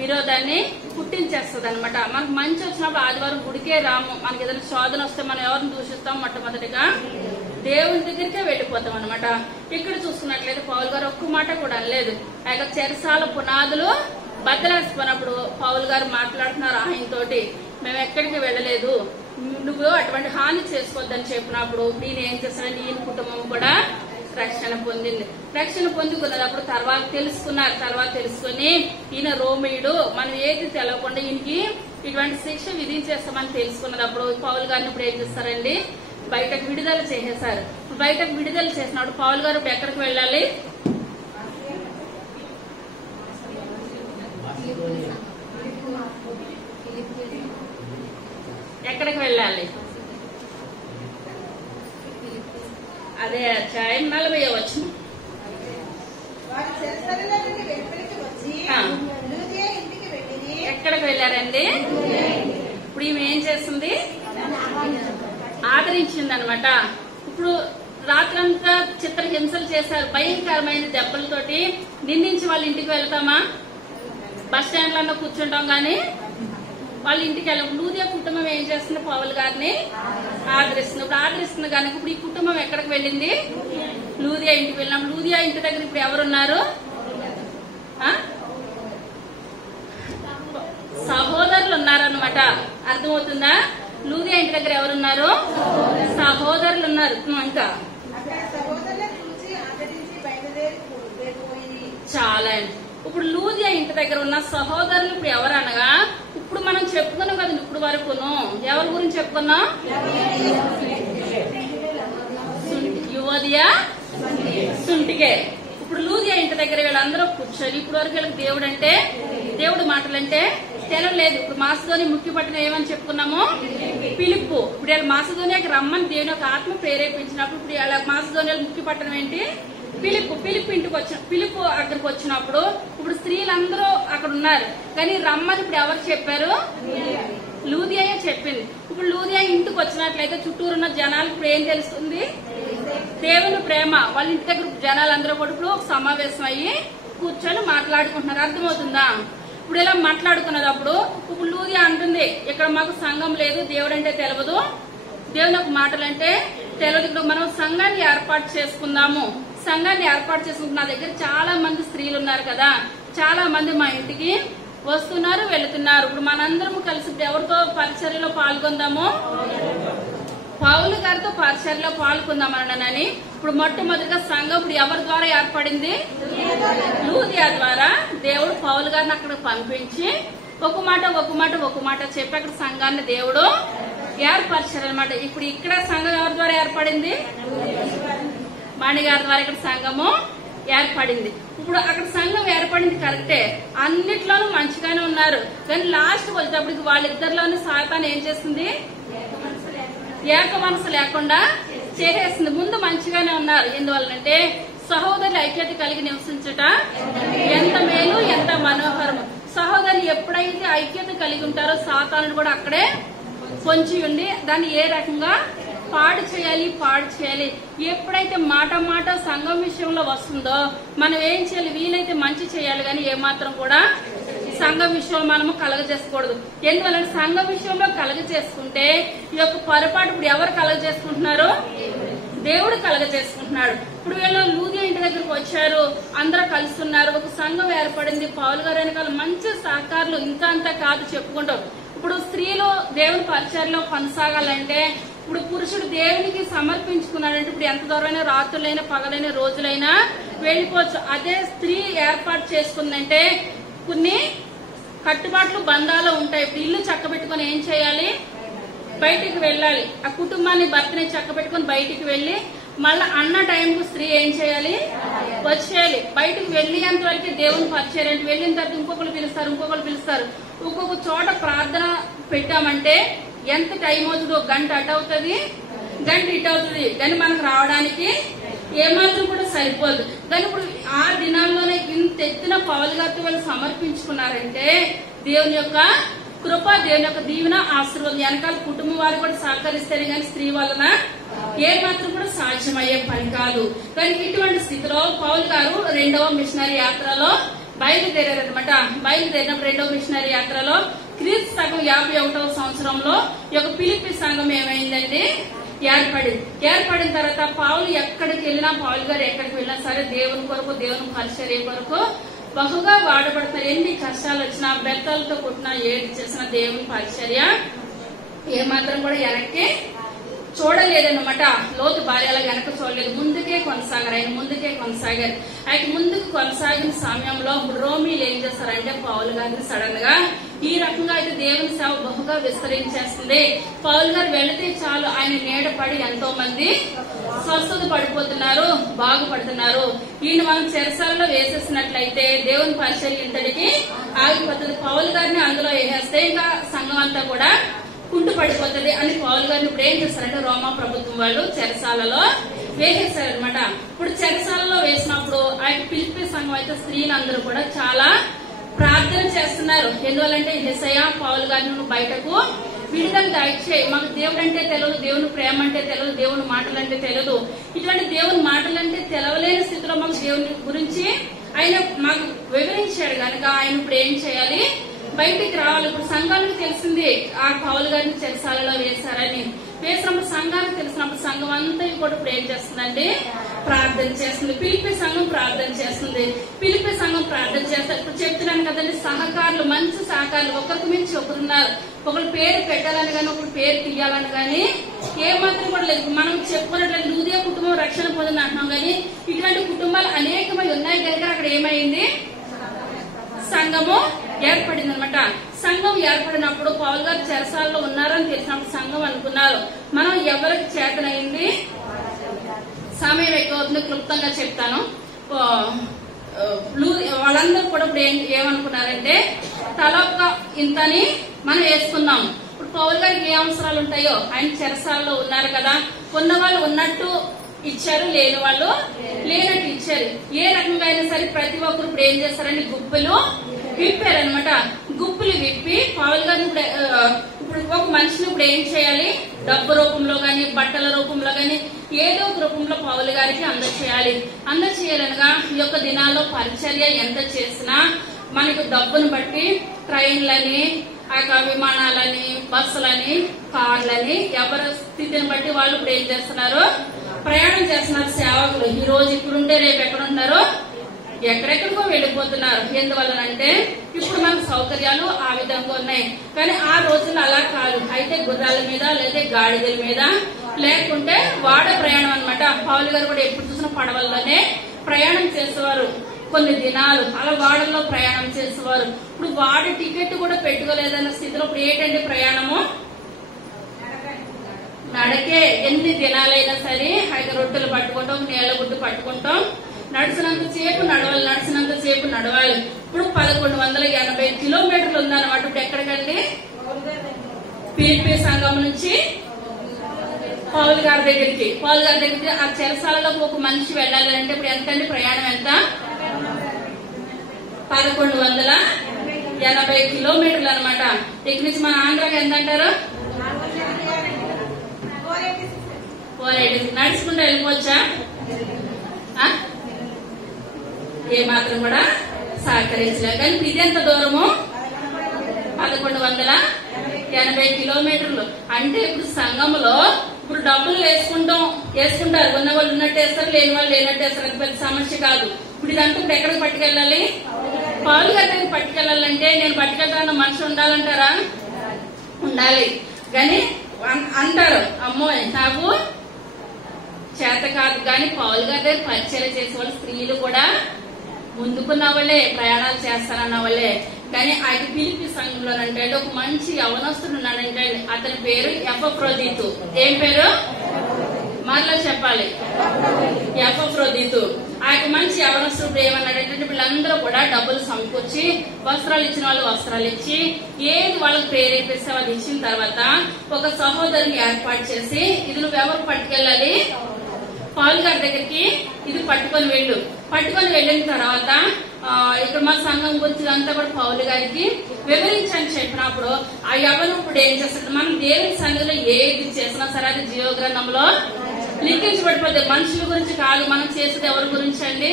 విరోధాన్ని పుట్టించేస్తుంది అనమాట. మనకు మంచి వచ్చినప్పుడు ఆదివారం గుడికే రాము. మనకి ఏదైనా శోధన వస్తే మనం ఎవరిని దూషిస్తాం? మొట్టమొదటిగా దేవుని దగ్గరికే వెళ్ళిపోతాం అనమాట. ఇక్కడ చూసుకున్నట్లయితే పౌలు గారు ఒక్క మాట కూడా అనలేదు. ఆయన చెరసాల పునాదులు బద్దలేసుకున్నప్పుడు పౌలు గారు మాట్లాడుతున్నారు ఆయనతోటి, మేము ఎక్కడికి వెళ్ళలేదు, నువ్వు అటువంటి హాని చేసుకోవద్దని చెప్పినప్పుడు ఈయన ఏం చేస్తాడంటే ఈయన కుటుంబం కూడా రక్షణ పొందుకున్నప్పుడు తర్వాత తెలుసుకుని ఈయన రోమియుడు, మనం ఏది తెలవకుండా ఈయనకి ఇటువంటి శిక్ష విధించేస్తామని తెలుసుకున్నప్పుడు పౌలు గారిని ఇప్పుడు ఏం చేస్తారండి? బయటకు విడుదల చేసేశారు. బయటకు విడుదల చేసినప్పుడు పౌలు గారు ఎక్కడికి వెళ్ళాలి? ఎక్కడికి వెళ్ళాలి? అదే అధ్యాయం 40వ వచనం. ఎక్కడికి వెళ్ళారండి? ఇప్పుడు ఈమె ఏం చేస్తుంది? ఆదరించింది అనమాట. ఇప్పుడు రాత్రంతా చిత్రహింసలు చేశారు, భయంకరమైన దెబ్బలతోటి నిందించి వాళ్ళ ఇంటికి వెళ్తామా? బస్ స్టాండ్లలో కూర్చుంటాం గాని వాళ్ళ ఇంటికి వెళ్ళం. లూదియా కుటుంబం ఏం చేస్తుంది? పౌలు గారిని ఆదరిస్తుంది. ఇప్పుడు ఆదరిస్తుంది కనుక ఇప్పుడు ఈ కుటుంబం ఎక్కడికి వెళ్ళింది? లూదియా ఇంటికి వెళ్ళినాం. లూదియా ఇంటి దగ్గర ఇప్పుడు ఎవరున్నారు? సహోదరులు ఉన్నారనమాట. అర్థమవుతుందా? లూదియా ఇంటి దగ్గర ఎవరున్నారు? సహోదరులు ఉన్నారు. ఇంకా చాలా. ఇప్పుడు లూదియా ఇంటి దగ్గర ఉన్న సహోదరులు ఇప్పుడు ఎవరనగా ఇప్పుడు మనం చెప్పుకున్నాం కదా, ఇప్పుడు వరకును ఎవరి గురించి చెప్పుకున్నాం? యువదియా సుంటికే. ఇప్పుడు లూదియా ఇంటి దగ్గర వీళ్ళందరూ కూర్చొని ఇప్పుడు వరకు వీళ్ళకి దేవుడు మాటలంటే తెలవలేదు. ఇప్పుడు మాసిదోనియా ముఖ్య పట్టణం ఏమని చెప్పుకున్నాము? ఫిలిప్పు. ఇప్పుడు వీళ్ళు మాసిదోనియాకి రమ్మని దేవుని యొక్క ఆత్మ ప్రేరేపించినప్పుడు ఇప్పుడు వీళ్ళ మాసిదోనియాలో ముఖ్య పట్టణం ఏంటి? ఫిలిప్పు. ఫిలిప్పు అక్కడికి వచ్చినప్పుడు ఇప్పుడు స్త్రీలందరూ అక్కడ ఉన్నారు, కానీ రమ్మని ఇప్పుడు ఎవరు చెప్పారు? లూదియా చెప్పింది. ఇప్పుడు లూదియా ఇంటికి వచ్చినట్లయితే చుట్టూరున్న జనాలకు ఇప్పుడు ఏం తెలుస్తుంది? దేవుని ప్రేమ. వాళ్ళ ఇంటి దగ్గర జనాలందరూ కూడా ఇప్పుడు సమావేశం అయ్యి కూర్చొని మాట్లాడుకుంటున్నారు. అర్థమవుతుందా? ఇప్పుడు ఇలా మాట్లాడుకున్నప్పుడు ఇప్పుడు లూదియా అంటుంది, ఇక్కడ మాకు సంఘం లేదు, దేవుడు అంటే తెలియదు, దేవుని ఒక మాటలంటే తెలియదు, ఇప్పుడు మనం సంఘాన్ని ఏర్పాటు చేసుకుందాము. సంఘాన్ని ఏర్పాటు చేసుకుంటున్న నా దగ్గర చాలా మంది స్త్రీలు ఉన్నారు కదా, చాలా మంది మా ఇంటికి వస్తున్నారు వెళుతున్నారు. ఇప్పుడు మనందరం కలిసి ఎవరితో పరిచర్యలో పాల్గొందాము? పౌలు గారితో పరిచర్యలో పాల్గొందామని ఇప్పుడు మొట్టమొదటిగా సంఘం ఇప్పుడు ఎవరి ద్వారా ఏర్పడింది? లూదియా ద్వారా. దేవుడు పౌలు గారిని అక్కడ పంపించి ఒక మాట చెప్పి అక్కడ సంఘాన్ని దేవుడు ఏర్పరిచారనమాట. ఇప్పుడు ఇక్కడ సంఘం ఎవరి ద్వారా ఏర్పడింది? మణి గారి ద్వారా ఇక్కడ సంఘము ఏర్పడింది. ఇప్పుడు అక్కడ సంఘం ఏర్పడింది కరెక్టే, అన్నిట్లోనూ మంచిగానే ఉన్నారు, కానీ లాస్ట్ వచ్చేటప్పటికి వాళ్ళిద్దరిలోనూ సాతాను ఏం చేస్తుంది? ఏక మనసు లేకుండా చేసేస్తుంది. ముందు మంచిగానే ఉన్నారు, ఎందువల్లంటే సహోదరుల ఐక్యత కలిగి నివసించుట ఎంత మేలు, ఎంత మనోహరము. సహోదరులు ఎప్పుడైతే ఐక్యత కలిగి ఉంటారో సాతాను కూడా అక్కడే పొంచి ఉండి దాన్ని ఏ రకంగా పాడు చేయాలి. ఎప్పుడైతే మాట సంఘం విషయంలో వస్తుందో మనం ఏం చేయాలి? వీలైతే మంచి చేయాలి, కానీ ఏమాత్రం కూడా సంఘం విషయంలో మనము కలగజేసుకోకూడదు. ఎందువల్ల సంఘం విషయంలో కలగజేసుకుంటే ఈ యొక్క పొరపాటు ఇప్పుడు ఎవరు కలగజేసుకుంటున్నారు? దేవుడు కలగజేసుకుంటున్నాడు. ఇప్పుడు వీళ్ళు లూదియా ఇంటి దగ్గరకు వచ్చారు, అందరూ కలుస్తున్నారు, ఒక సంఘం ఏర్పడింది. పౌలు గారు వెనకాల మంచి సహకారులు ఇంకా అంతా కాదు చెప్పుకుంటాం. ఇప్పుడు స్త్రీలు దేవుని పరిచర్యలో కొనసాగాలంటే ఇప్పుడు పురుషుడు దేవునికి సమర్పించుకున్నాడంటే ఇప్పుడు ఎంత దూరమైనా రాత్రులైనా పగలైనా రోజులైనా వెళ్లిపోవచ్చు. అదే స్త్రీ ఏర్పాటు చేసుకుందంటే కొన్ని కట్టుబాట్లు బంధాలు ఉంటాయి. ఇప్పుడు ఇల్లు చక్కబెట్టుకుని ఏం చేయాలి? బయటికి వెళ్ళాలి. ఆ కుటుంబాన్ని భర్తని చక్కబెట్టుకుని బయటికి వెళ్లి మళ్ళా అన్న టైంకు స్త్రీ ఏం చేయాలి? వచ్చేయాలి. బయటకు వెళ్ళేంత వరకు దేవుని పరిచయం. వెళ్ళిన తర్వాత ఇంకొకరు పిలుస్తారు. ఒక్కొక్క చోట ప్రార్థన పెట్టామంటే ఎంత టైం అవుతుందో, గంట అటు అవుతుంది, గంట ఇటు అవుతుంది, కానీ మనకు రావడానికి ఏమాత్రం కూడా సరిపోదు. కానీ ఇప్పుడు ఆ దినాల్లోనే ఇంత ఎత్తున పౌలు గారితో వాళ్ళు సమర్పించుకున్నారంటే దేవుని యొక్క కృప, దేవుని యొక్క దీవెన, ఆశీర్వాదం. వెనకాల కుటుంబం వారు కూడా సహకరిస్తేనే కానీ స్త్రీ వలన ఏ మాత్రం కూడా సాధ్యమయ్యే పని కాదు. కానీ ఇటువంటి స్థితిలో పౌలు గారు 2వ మిషనరీ యాత్రలో బయలుదేరారనమాట. బయలుదేరినప్పుడు 2వ మిషనరీ యాత్రలో క్రీస్తు శకం 51వ సంవత్సరంలో ఈ యొక్క ఫిలిప్పీ సంఘం ఏమైందండి? ఏర్పడిన తర్వాత పౌలు ఎక్కడికి వెళ్ళినా, పౌలు గారు ఎక్కడికి వెళ్ళినా సరే దేవుని కొరకు, దేవుని పరిచర్య కొరకు బహుగా వాడబడతారు. ఎన్ని కష్టాలు వచ్చినా, బెత్తలతో పుట్టినా, ఏది చేసినా దేవుని పరిచర్య ఏమాత్రం కూడా వెనక్కి చూడలేదన్నమాట. లోతు భార్యలా వెనక చూడలేదు, ముందుకే కొనసాగారు. ఆయన ముందుకు కొనసాగిన సమయంలో రోమీలు ఏం చేస్తారంటే పౌలు గారిని సడన్ గా ఈ రకంగా అయితే దేవుని సేవ బహుగా విస్తరించేస్తుంది. పౌలు గారు వెళితే చాలు ఆయన నీడపడి ఎంతో మంది స్వస్థత పడిపోతున్నారు, బాగుపడుతున్నారు. ఈయన మనం చెరసాలలో వేసేసినట్లయితే దేవుని పరిచర్య ఇంతటికి ఆగిపోతుంది. పౌలు గారిని అందులో వేసేస్తే ఇంకా సంఘం అంతా కూడా కుంటు పడిపోతుంది అని పౌలు గారిని ఇప్పుడు ఏం చేస్తారంటే రోమా ప్రభుత్వం వాళ్ళు చెరసాలలో వేసేస్తారనమాట. ఇప్పుడు చెరసాలలో వేసినప్పుడు ఆయన ఫిలిప్పీ సంఘం అయితే స్త్రీలందరూ కూడా చాలా ప్రార్థన చేస్తున్నారు. ఎందువల్లంటే యెషయా పౌలు గారిని నువ్వు బయటకు విడుదల దయచేయి, మాకు దేవుడు అంటే తెలియదు, దేవుని ప్రేమ అంటే తెలియదు, దేవుని మాటలు అంటే తెలియదు. ఇటువంటి దేవుని మాటలు అంటే తెలవలేని స్థితిలో మాకు దేవుని గురించి ఆయన మాకు వివరించాడు కనుక ఆయన ఇప్పుడు ఏం చేయాలి? బయటికి రావాలి. ఇప్పుడు సంఘానికి తెలిసింది ఆ పౌలు గారిని చెరసాలలో వేశారని. వేసినప్పుడు సంఘానికి తెలిసినప్పుడు సంఘం అంతా కూడా ఇప్పుడు ఏం చేస్తుందండి? ప్రార్థన చేస్తుంది. ఫిలిప్పీ సంఘం ప్రార్థన చేస్తుంది. ఇప్పుడు చెప్తున్నాను కదండి, సహకారులు, మంచి సహకారులు, ఒకరికి మించి ఒకరున్నారు. ఒకరు పేరు పెట్టాలని కానీ, ఒకరు పేరు తీయాలని కానీ ఏమాత్రం కూడా లేదు. మనం చెప్పుకున్నట్లయితే లూదియా కుటుంబం రక్షణ పొందిన అంటున్నాం, కానీ ఇటువంటి కుటుంబాలు అనేకమై ఉన్నాయి కనుక అక్కడ ఏమైంది? సంఘము ఏర్పడింది అనమాట. సంఘం ఏర్పడినప్పుడు పౌలు గారు చెరసాలలో ఉన్నారని తెలిసినప్పుడు సంఘం అనుకున్నారు మనం ఎవరికి చేతనైంది. సమయం ఎక్కువ అవుతుంది, క్లుప్తంగా చెప్తాను. వాళ్ళందరూ కూడా ఇప్పుడు ఏమనుకున్నారంటే తలొక్క ఇంతని మనం వేసుకున్నాం. ఇప్పుడు పౌలు గారికి ఏ అవసరాలు ఉంటాయో, ఆయన చెరసాలలో ఉన్నారు కదా, ఉన్న వాళ్ళు ఉన్నట్టు ఇచ్చారు, లేని వాళ్ళు లేనట్టు ఇచ్చారు. ఏ రకంగా అయినా సరే ప్రతి ఒక్కరు ఇప్పుడు ఏం చేస్తారండి, గుప్పులు విప్పారనమాట. గుప్పులు విప్పి పౌలు గారిని ఇప్పుడు ఒక మనిషిని ఇప్పుడు ఏం చేయాలి, డబ్బు రూపంలో గాని బట్టల రూపంలో గాని ఏదో ఒక రూపంలో పౌలు గారికి అందచేయాలనగా ఈ యొక్క దినాల్లో పరిచర్య ఎంత చేసినా మనకు డబ్బును బట్టి ట్రైన్లని, విమానాలని, బస్సులని, కార్లని, ఎవరి స్థితిని బట్టి వాళ్ళు ఇప్పుడు ఏం చేస్తున్నారు, ప్రయాణం చేస్తున్నారు. సేవకులు ఈ రోజు ఇప్పుడుంటే రేపు ఎక్కడ ఉంటారో ఎక్కడెక్కడికో వెళ్లిపోతున్నారు. ఎందువల్లనంటే ఇప్పుడు మనకు సౌకర్యాలు ఆ విధంగా ఉన్నాయి. కానీ ఆ రోజుల్లో అలా కాదు. అయితే గుర్రాల మీద లేదా గాడిదల మీద లేకుంటే వాడ ప్రయాణం అనమాట. పౌలు గారు కూడా ఎప్పుడు చూసిన పడవల్లోనే ప్రయాణం చేసేవారు. కొన్ని దినాలు అలా వాడల్లో ప్రయాణం చేసేవారు. ఇప్పుడు వాడ టికెట్ కూడా పెట్టుకోలేదన్న స్థితిలో ఇప్పుడు ఏంటంటే ప్రయాణము నడకే. ఎన్ని దినాలైనా సరే 5 రొట్టెలు పట్టుకుంటాం, నీళ్ల గుడ్డు పట్టుకుంటాం, నడిచినంత సేపు నడవాలి. ఇప్పుడు 1180 కిలోమీటర్లు ఉందన్నమాట. ఇప్పుడు ఎక్కడికండి, పిలిపి సంఘం నుంచి పౌలు గారి దగ్గరికి ఆ చెరసాలలో ఒక మనిషి వెళ్ళాలంటే ఇప్పుడు ఎంతండి ప్రయాణం, ఎంత? 1180 కిలోమీటర్లు అనమాట. ఇక్కడి నుంచి మన ఆంధ్రాకి ఎంత అంటారు, 480. నడుచుకుంటూ వెళ్ళిపోవచ్చా? ఏ మాత్రం కూడా సహకరించలేదు. కానీ ఇది ఎంత దూరము, 1180 కిలోమీటర్లు. అంటే ఇప్పుడు సంఘంలో ఇప్పుడు డబ్బులు వేసుకుంటారు. ఉన్న వాళ్ళు ఉన్నట్టు వేస్తారు, లేని వాళ్ళు లేనట్టు వేస్తారు. అది పెద్ద సమస్య కాదు. ఇప్పుడు ఇదంతా ఇప్పుడు ఎక్కడికి పట్టుకెళ్ళాలి, పౌలు గారి దగ్గరికి పట్టుకెళ్ళాలంటే నేను పట్టుకెళ్తాను మనిషి ఉండాలంటారా? ఉండాలి. కానీ అంటారు, అమ్మో నాకు చేత కాదు. కానీ పౌలు గారి దగ్గర పరిచయం చేసే వాళ్ళు స్త్రీలు కూడా ముందుకున్న వాళ్ళే, ప్రయాణాలు చేస్తారన్న వాళ్ళే. కానీ ఆయన పిలిపి సంఘంలోనంటే ఒక మంచి యవనస్తుడు ఉన్నాడంటే అతని పేరు ఎపఫ్రోదితు. ఏం పేరు? మరలా చెప్పాలి, ఎపఫ్రోదితు. ఆయన మంచి యవనస్తుడు ఏమన్నాడంటే వీళ్ళందరూ కూడా డబ్బులు సమకూర్చి వస్త్రాలు ఇచ్చిన వాళ్ళు వస్త్రాలు ఇచ్చి ఏది వాళ్ళకి ప్రేరేపిస్తే అది ఇచ్చిన తర్వాత ఒక సహోదరుని ఏర్పాటు చేసి ఇది నువ్వు ఎవరు పట్టుకెళ్ళాలి, పౌలు గారి దగ్గరికి ఇది పట్టుకొని వెళ్ళిన తర్వాత ఇక్కడ మా సంఘం గురించి అంతా కూడా పౌలు గారికి వివరించని చెప్పినప్పుడు ఆ యవనప్పుడు ఏం చేస్తాడు, మనం దేవుని సన్నిధిలో ఏది చేసినా సరే అది జీవగ్రంథంలో లిఖించబడిపోతే. మనుషుల గురించి కాదు, మనం చేసేది ఎవరి గురించి అండి,